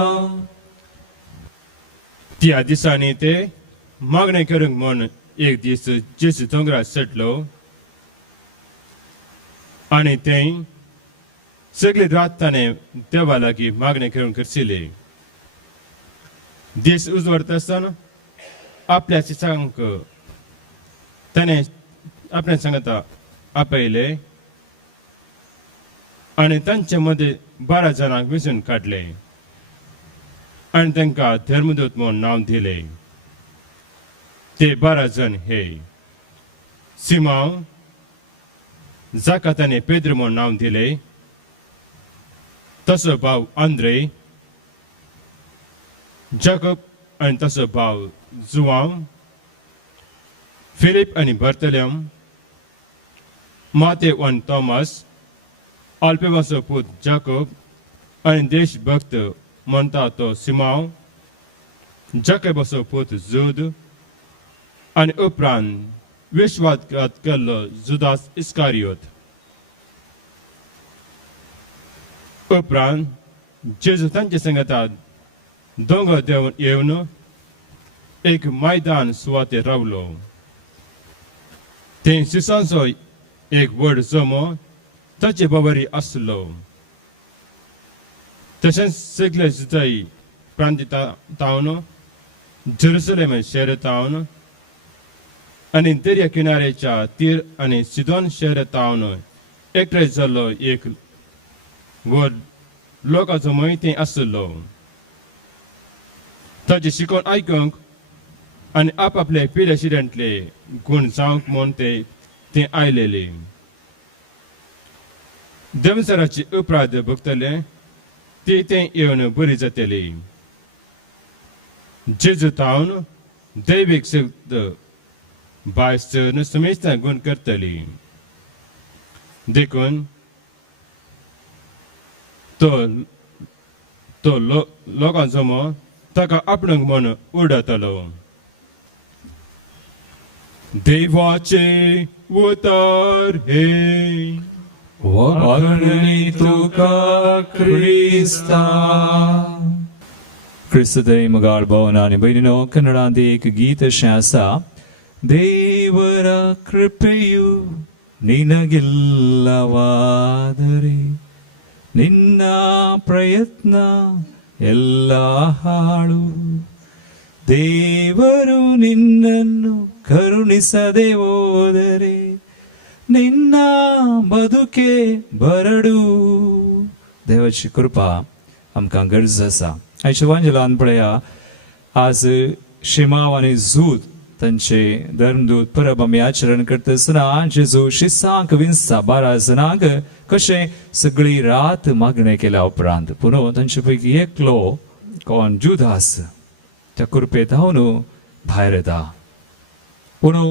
त्या दिसांनी ते मागणे करूंक म्हूण एक दीस जेसू दोंगरार सटलो आनी ते सगळे रात ताणें देवा लागीं मागणे करूंक करशिल्ले दीस उजवडता आसतना आपल्या शिक्षकांक ताणें आपल्या सांगता आपयले आनी तांचे मदीं 12 जाणांक वेंचून काडले आनी तांकां धर्मदूत म्हूण नांव दिलें ते 12 जण हे सिमोन जाका ताणें पेद्र म्हूण नांव दिलें ताचो भाव आंद्रे जाकोब आनी ताचो भाव जुआंव फिलीप आनी बर्तोलोम माते वन थॉमस अल्फेवाचो पूत जाकोब आनी देशभक्त म्हणटा तो सिमोन जाकोबाचो पूत जूद आनी उपरांत विश्वासघात केल्लो जुदास इस्कारियोत उपरांत जेजू तांचे सांगतात दोंगर देंवन येवन एक मैदान सुवातेर रावलो थंय शिसांचो एक व्हड जमो ताचे बरोबरी आसलो तशेंच सगळे जुदाई प्रांतावन जेरुसलेम शहरांतावन आनी दर्या किनाऱ्याच्या तीर आनी सिदोन शहरांतावन एकठांय जाल्लो एक व्हड लोकांचो मोहिती आसलो ताचे शिकोवन आयकूंक आनी आपआपले पिढ्याशिड्यांतले गूण जावंक म्हूण ते आयलेले देवसराची अपराध भोगतले ते येवन बरी जातली जेजू तावन दैवीक शक्त भायर सरून समेस्तां गूण करतली देखून तो लोकांचो मोग ताका आपणक म्हूण उडयतलो देवाचे उतर हे वागणी तुका क्रिस्ता क्रिस्तदय मुगाळ भवन आनी भयणीनो कन्नडांत एक गीत अशें आसा देवर कृपेयु निनगिಲ್ಲವಾದರೆ ನಿನ್ನ ಪ್ರಯತ್ನ ಎಲ್ಲ ಹಾಳು ದೇವರು ನಿನ್ನನ್ನು ಕರುಣಿಸದೆ ಹೋದರೆ ನಿನ್ನ बदुके बरडू देवाची कृपा आमकां गरज आसा आयच्या वांजलान पळया आज शिमाव आनी झूद तांचे धर्मदूत परब आमी आचरण करता आसतना जेजू शिसांक विंचता 12 जणांक कशें सगळी रात मागणें केल्या उपरांत पुनो तांचे पैकी एकलो कोण जुदास त्या कृपेत हांव भायर येता पुनो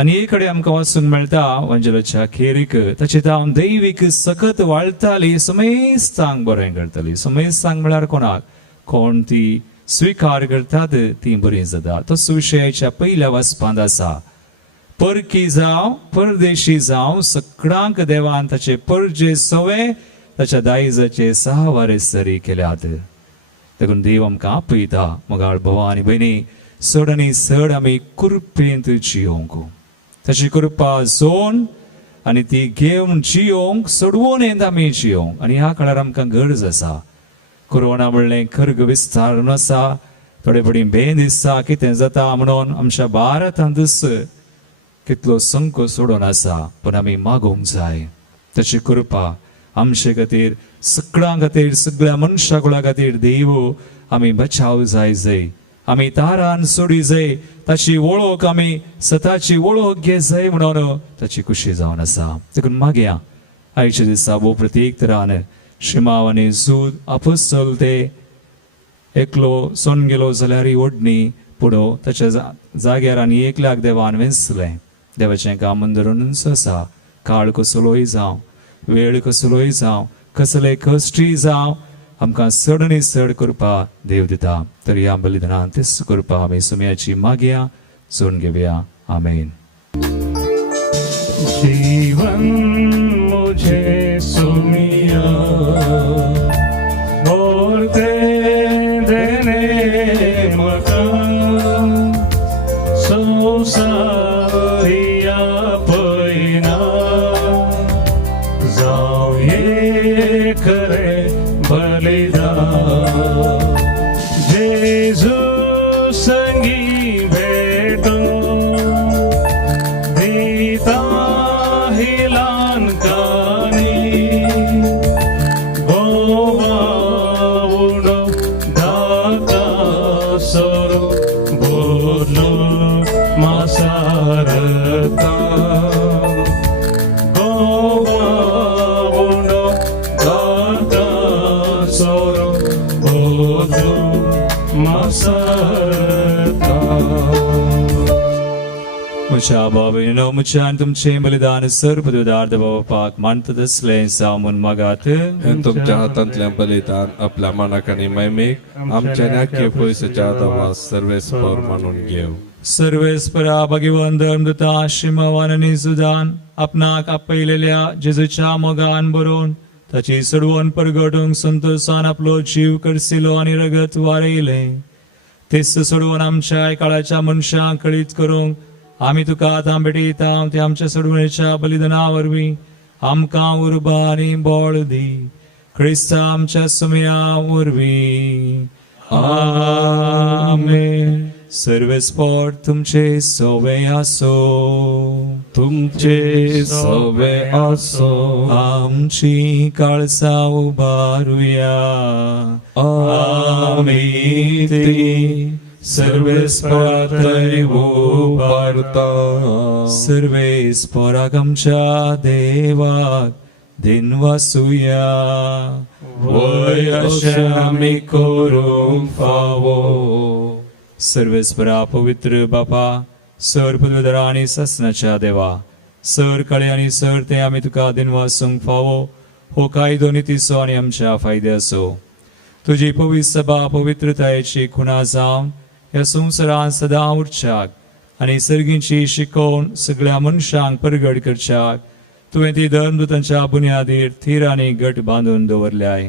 आनी एक कडेन आमकां वाचूंक मेळटा वांजलाच्या अखेरीक ताची जावन दैवीक सखत वाळटाली समेस्तांक बरें करतली समेस्तांक म्हळ्यार कोणाक कोण ती स्वीकार करतात ती बरी जाता तो सुविशेच्या पयल्या वाचपांत आसा परकी जावं परदेशी जावं सगळ्यांक देवान ताचे परजे सवे ताच्या दायजाचे 6 वारेसरी केल्यात देखून देव आमकां आपयता मोगाळ भावा आनी भयणी चड आनी चड आमी कृपेंत जियोंक ताची कृपा जोन आनी ती घेवन जियोंक सोडवून येत आमी जियोंक आनी ह्या काळार आमकां गरज आसा कोरोना म्हणलें खर्ग विस्तारून आसा थोडे पडी भेन दिसता कितें जाता म्हणून आमच्या भारतांत कितलो संको सोडून आसा पण आमी मागोवंक जाय ताची कृपा आमचे खातीर सगळ्यां खातीर सगळ्या मनशाकुळा खातीर देव आमी बचाव जाय आमी तारान सोडी जाय ताची वळख आमी स्वताची वळख घे जाय म्हणून ताची खुशी जावन आसा देखून मागया आयच्या दिसा भोव प्रत्येक तरान श्रीमाव आनी जूद आपोस्तल ते एकलो सोन गेलो जाल्यार ओडणी पुडो ताच्या जाग्यार आनी एकल्याक देवान वेंचलें देवाचें काम मंदिरानूच आसा काळ कसलोय जावं वेळ कसलोय जावं कसले कश्टी जावं आमकां चड आनी चड करपा देव दिता तर ह्या बलिदानांत तेच करपा आमी सुमयाची मागया सोन घेवया आमेन. जीवन मुझे सुनिया और ते देने मका सो सारिया पैना जाओ ये करे बलिदान जेजू संगी भेटो दीता हिलान कानी गोवा उडो दाता सरो बोलो मासारता गोवा उडो दाता सरो बोलो मासारता. म्हज्या भावयनो म्हज्यान तुमचें बलिदान सर्व पदार्थ बापाक मानतात असलें सामून मागात तुमच्या हातांतलें बलिदान आपल्या मनाक आनी मैमीक आमच्या नाक्य पयसच्या दवास सर्वेस्पर मानून घेव. सर्वेस्परा भगवान धर्मदूता श्रीमावान आनी जुदान आपणाक आपयलेल्या जेजूच्या मोगान बरोवन ताची सडवण परगटूंक संतोषान आपलो जीव करसिलो आनी रगत वारयलें तेच सोडवून आमच्या काळाच्या मनशांक कळीत करूंक आमी तुका आतां भेटयता ते आमच्या सोडवणेच्या बलिदाना वरवीं आमकां उर्बा आनी बळ दी क्रिस्ता आमच्या सुमया वरवीं आमेन. सर्वेस्पर तुमचे सोवे आसो तुमचे सवे आसो आमची काळसा उबारुया आमी ती सर्वेस्परातय उबारता सर्वेस्पराक आमच्या देवाक दिनवासुया वय अशें आमी करूंक फावो. सर्वेस्परा पवित्र बापा सर पदवीधरा आनी ससनाच्या देवा सर कळे आनी सर ते आमी तुका दिनवासूंक फावो हो कायदो नितीचो आनी आमच्या फायद्याचो तुजी पवित्र सभा पवित्रतायेची खुणा जावन ह्या संवसारांत सदां उरच्याक आनी सर्गीची शिकोवन सगळ्या मनशांक परगट करच्याक तुवें ती धर्मदूतांच्या बुन्यादीर थीर आनी घट बांदून दवरल्याय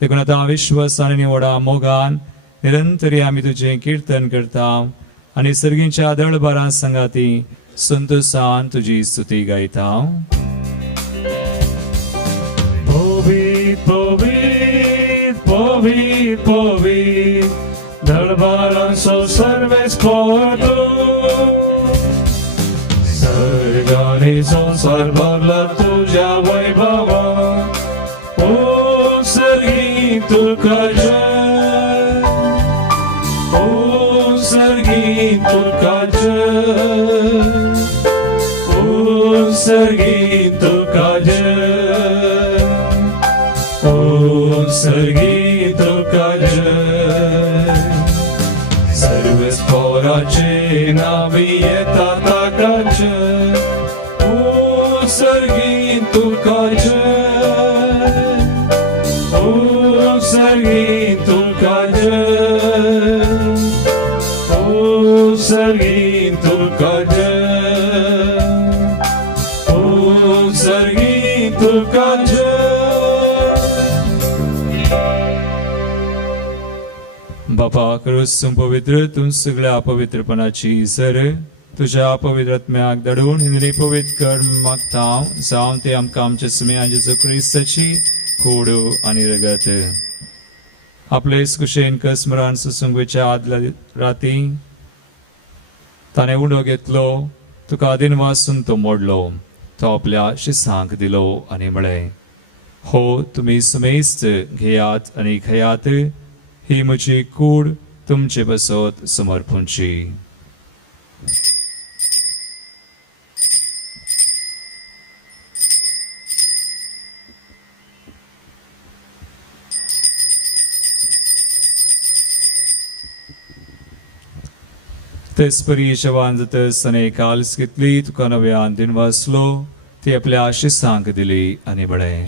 देखून आतां विश्वासान आनी व्हडा मोगान निरंतरी आमी तुजें कीर्तन करता आनी सर्गीच्या दळबारां संगाती संतोषान तुजी स्तुती गायता. Povit, povit, povit, povit, दरबारां सो सर्वेस कोतो सर्गानी संसार भरला तुझ्या वैभवा ओ सर्गी तुका जय ओ सर्गी तुका जय ओ सर्गी तुका जय ओ सर्गी तुका जय सर्वेस्पराचे नावी येता ताकाचे ओ सर्गी तुका जय ओ सर्गी तुका जय ओ सर्गी तुका जय ओ सर्गी तुका जय. बापा करुसून पवित्र तू सगळ्या पवित्रपणाची सर तुझ्या पवित्र आत्म्याक दडून हिंदरी पवित्र कर मागता जावन ते आमकां आमच्या सुमया जेजू क्रिस्ताची कूड आनी रगत आपलेच कुशेन स्मरण सुसंगीच्या आदल्या राती ताणे उडो घेतलो तुका दिनवासून तो मोडलो तो आपल्या शिसांक दिलो आणि म्हळे हो तुम्ही समेस्त घेयात आणि खयात ही म्हजी कूड तुमचे बसत समर्पूंची तेसपरी जवान जातस आणि काल्स घेतली तुका नव्यान दिन वाचलो ती आपल्या शिसांक दिली आणि म्हळे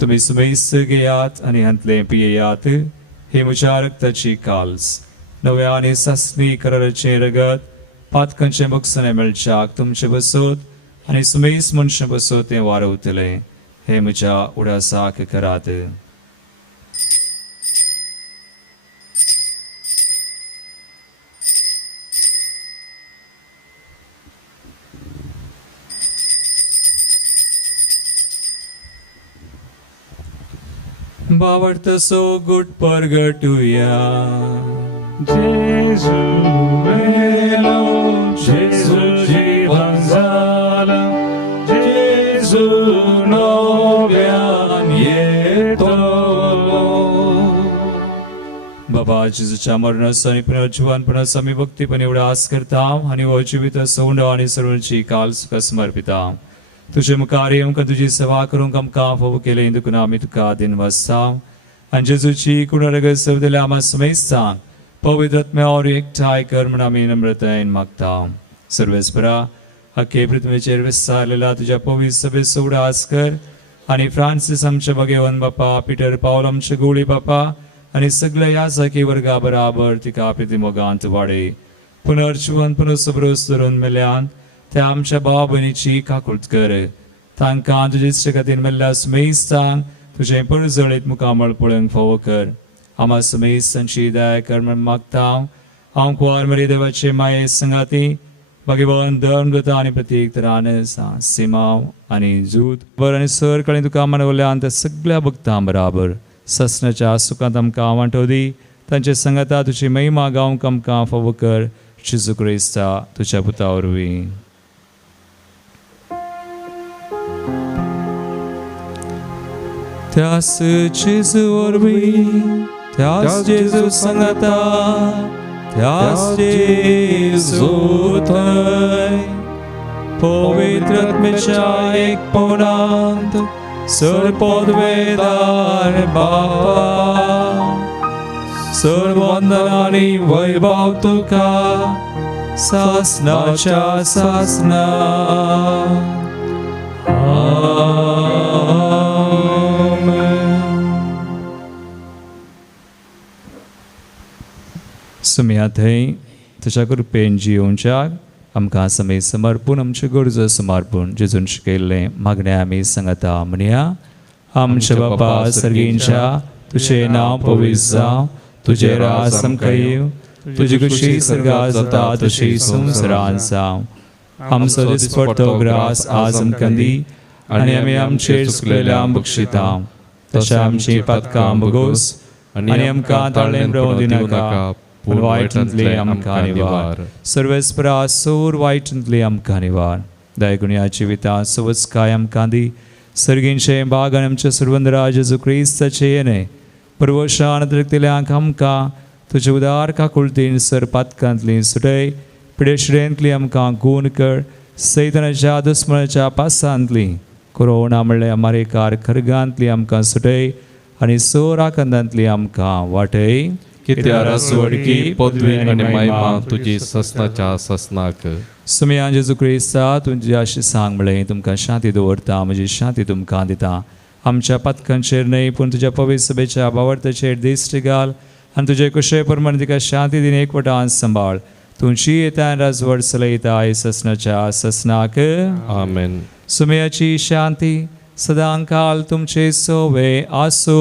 तुम्ही समेस्त घेयात आणि हंतले पियेयात हे म्हज्या रक्ताची काल्स नव्या आणि सासणी कराराचे रगत पातकांचे मुखसने मेळच्याक तुमचे बसत आणि समेस्त मनशे बसत ते वारवतले हे म्हज्या उडासाक करात बावडतसो गुट परगटुया Jezu melo, Jezu जीवन झालं, Jezu नव्यान येतो. बाबा जेजूच्या मरणास आणि पुनर्जीवनपणास आम्ही भक्तीपणे उडास करता आणि व जीवित सोंड आणि सर्वांची काल सुख समर्पिता तुझे मुखारी आमकां तुझी सेवा करूंक आमकां फोव केले देखून आमी तुका दिन वाजता आनी जेजूची कुणरग सवदिल्या आम्हा समेस्तांक पवित्र आत्म्यावर एकठांय कर म्हण आमी नम्रतायेन मागता सर्वेस्परा अख्खे पृथ्वीचेर विस्तारलेला तुझ्या पवित्र सभेचो उडास कर आणि फ्रांसीस आमचे भगेवन बापा पीटर पावल आमचे गोळी बापा आणि सगळे याचकी वर्गा बराबर तिका प्रितिमोगांत वाडे पुनर्जीवन पुनर्सबरोस धरून मेल्यान त्या आमच्या भाव भयणीची काकुळट कर तांकां तुजे इश्ट खातीर मेल्ल्या समेस्तांक तुझे परजळीत मुखामळ पळोवंक फावो कर आम्हा समेस्तांची दया कर म्हण मागता हांव कुंवार मरी देवाचे माये संगाती भगवान धर्मगता आणि प्रत्येक तरान सिमाव आणि जूत बर आणि सर कळें तुका मनवल्यान त्या सगळ्या भक्तां बराबर ससनाच्या सुखांत आमकां वांटो दी तांचे संगता तुजी महिमा गावंक आमकां फावो कर जेजू क्रिस्ता तुझ्या पुता वरवीं त्यास जेजू वरवीं त्यास जेजू संगता त्यास जेजू थंय पवित्र आत्म्याच्या एकपणांत सरपदवेदार बापा सर्ववंदन आणि वैभव तुका सासनाच्या सासना सुम्या थंय तुज्या कृपेन जियोवच्याक आमकां समय समर्पून आमचे गरजो समर्पून जेजून शिकयल्लें मागणें आमी सांगता म्हणया आमचे बापा सर्गींच्या तुझे नांव पवित्र जावं तुझे राज आमकां येव तुजी खुशी सर्गार जाता तशी संवसारांत जावं आमचो दिसपडटो ग्रास आज आमकां दी आनी आमी आमचेर चुकलेल्यांक बक्षिता तशें आमची पातकां बगोस आनी आमकां ताळेन रावूं दिनाका पूण वायटांतले आमकां निवार सर्वेस्परा सोर वायटांतले आमकां निवार दयगुण्याची विता सवच काय आमकां दी सर्गींचे बाग आनी आमचे सुरवंदरा जेजू क्रिस्ताचे येणे परवशान दिल्यांक आमकां तुजे उदार काकुळतीन सर पातकांतली सुटय पिडेश्रेंतली आमकां गूण कर सैतानाच्या दुस्मनाच्या पासांतली कोरोना म्हणले अमारेकार खरगांतली आमकां सुटय आनी सोर आकंदांतली आमकां वाटय कित्या रासवडकी पदवी आणि महिमा तुजी ससनाच्या ससनाक सुमया जेजू क्रिस्ता तुमच्या सांग म्हळें तुमकां शांती दवरता म्हजी शांती तुमकां दिता आमच्या पातकांचेर न्हय पूण तुज्या पवित्र सभेच्या भावार्थाचेर दिश्ट घाल आनी तुजे कुशे प्रमाणे तिका शांती दिन एकवटान सांबाळ तुमची येता राजवड चलयता ससनाच्या ससनाक आमेन सुमयाची शांती सदां काल तुमचे सोवे आसो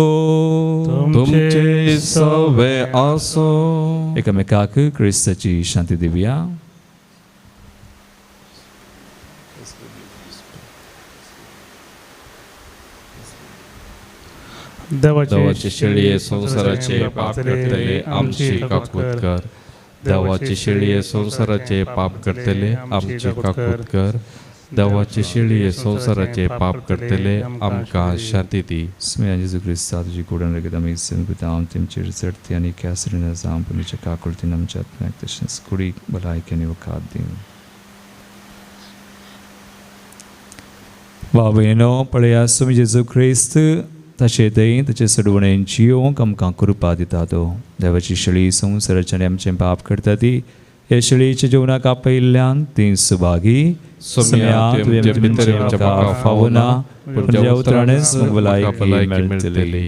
तुमचे सवे आसो एकामेकाक क्रिस्ताची शांती दिवया देवाची शेळये संसाराचे पाप करतले आमची काकूत कर. देवाची शेळये संसाराचे पाप करतले आमची काकूत कर. देवाची शेळये संसाराचे पाप करतले आमकां शांती दी. Smeia Jesu Christa, tuji kudan regeda mi sin kutam tim chir certi ani kasrina zam punicha kakulti nam chat naktashin skuri balai keni wakadim. Vaveno palaya sumi Jesu Christu tashedei tache sadwane jiyo kam kankurupadidato. Devachi shali samsarachanam chem pap kartati. यशली जीवना का पहिल्यान तीन सुभागी Somia tujem bitere का फावना पुंजा उतरानेस मुगलाई की मिलतली.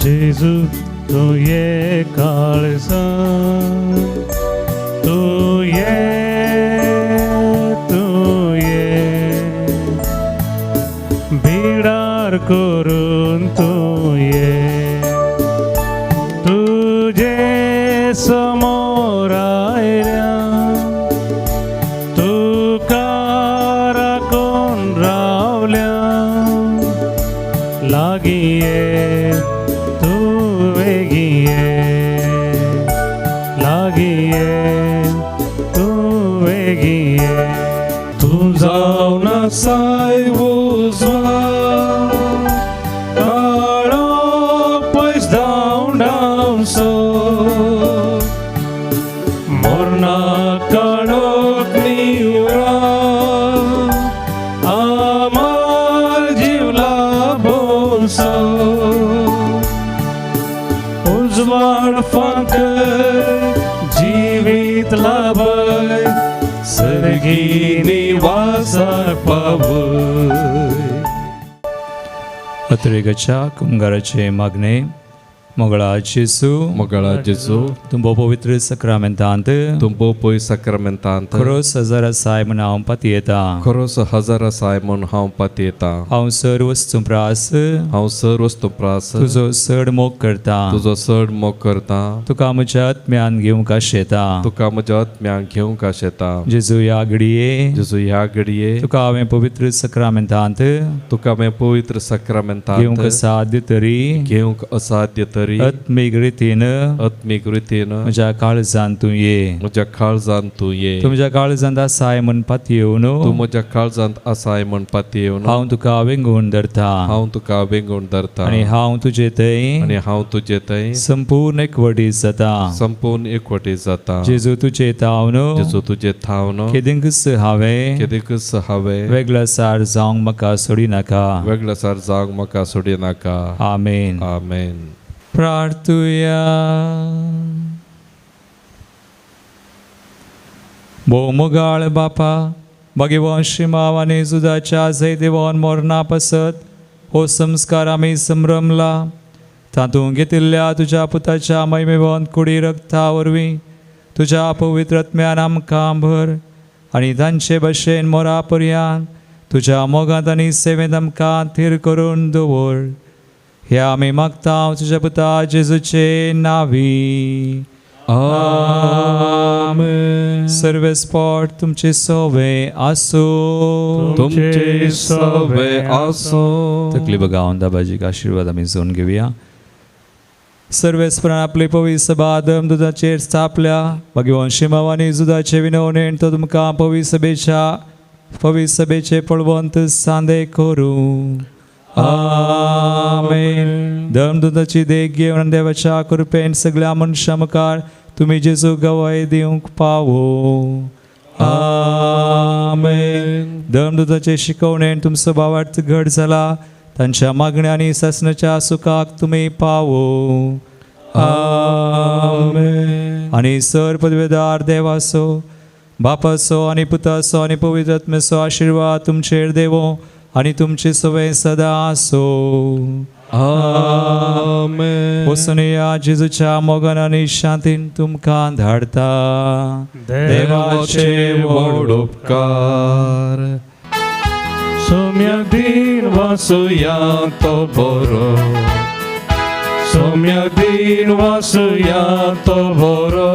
जेजू तू ये काळसा तू ये बिडार करून तू ये तुझे समोर आयल्या तू कारा कोण रावल्या लागी ये तू वेगी ये लागी ये तू वेगी ये तू जाऊन साय उजवा काळो पयस धांव सो मोरना काळोख निवरा आमार जीवला बोलसो उजवाड फांकर जीवित लाभय सर्गी निवासार पावय. अत्रेगच्या कुंगाराचे मागणे मोगळा जेसू Mogala Jesu, तुंबो पवित्र सक्रमेंतांत tumbo poi sacramentante, खरोस हजारा साय मनावं पतियेता Koros hazara Simon haun patieta, हांव सर्व वस्तुंप्रास haun सर्वस तुप्रास, तुझो चड मोग करता तुझो चड मोग करता, तुका म्हज्या आत्म्यान घेवंक आशेता. तुका म्हज्या आत्म्याक घेवंक आशेता. जेजू ह्या घडये जेजू ह्या घडये तुका हांवें पवित्र सक्रमेंतांत तुका हांवें पवित्र सक्रमेंतांत घेवंक साध्य तरी घेवंक असाध्य तरी आत्मीक रितीन आत्मीक रितीन म्हज्या काळजांत तूं ये. म्हज्या काळजांत तूं ये. तूं म्हज्या काळजांत आसाय म्हणपात येवन तूं म्हज्या काळजांत आसाय म्हणपात येवन हांव तुका वेंगून धरता हांव तुका वेंगून धरता आनी हांव तुजे थंय आनी हांव तुजे थंय संपूर्ण एकवटीत जाता. संपूर्ण एकवटीत जाता. जेजू तुजे तावन जेजू तुजे थावन केदिंकच हांवें केदेकच हांवें वेगळा सार जावंक म्हाका सोडी नाका. वेगळासार जावंक म्हाका सोडी नाका. आमेन. आमेन. प्रार्थुया. मोगाळ बापा भगवंशी मावाने जुदाच्या जैदेवान मोरना पसत हो संस्कार आमी संभ्रमला तातूंत घेतिल्ल्या तुज्या पुताच्या मैमेवंत कुडी रक्ता वरवीं तुज्या पवित्र आत्म्यान आमकां भर आनी तांचे भशेन मोरा पर्यंत तुज्या मोगांत आनी सेवेंत आमकां थीर करून दवर. हे आमी मागता तुज्या पुता जेजूचे नावी. आमेन. सर्व स्पॉट तुमचे सोवे आसो. तुमचे सवे आसो. तकली बगावन दाबाजीक आशीर्वाद आमी जोन घेवया. सर्वेस्परान आपली पवित्र बादम दुधाचेर स्थापल्या भगवंशी मावानी दुधाचे विनवणेन तो तुमकां पवित्र सभेचे पळवंत सांदे करूं. आमेन. दमदुताची देख घेवन देवाच्या कृपेन सगळ्या मनशां मुखार तुमी जेजू गवाय दिवंक पावो. आमेन. दमदुताचे शिकवणेन तुमचो भावार्थ घट जाला तांच्या मागण्या आनी सासणाच्या सुखाक तुमी पावो. आमेन. आनी सर पदवेदार देवाचो बापाचो आनी पुताचो आनी पवित्र आत्म्याचो आशिर्वाद तुमचेर देवो आनी तुमची सवय सदा आसो. आमेन. वसुनिया जेजूच्या मोगान आनी शांतीन तुमकां धाडता. देवाचे व्हड उपकार. सौम्य दिन वासुया तो बरो. सौम्य दिन वासुया तो बरो.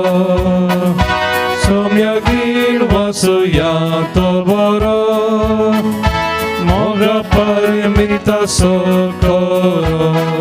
सौम्य दिन वासुया तो बरो. Moga dormita socorro.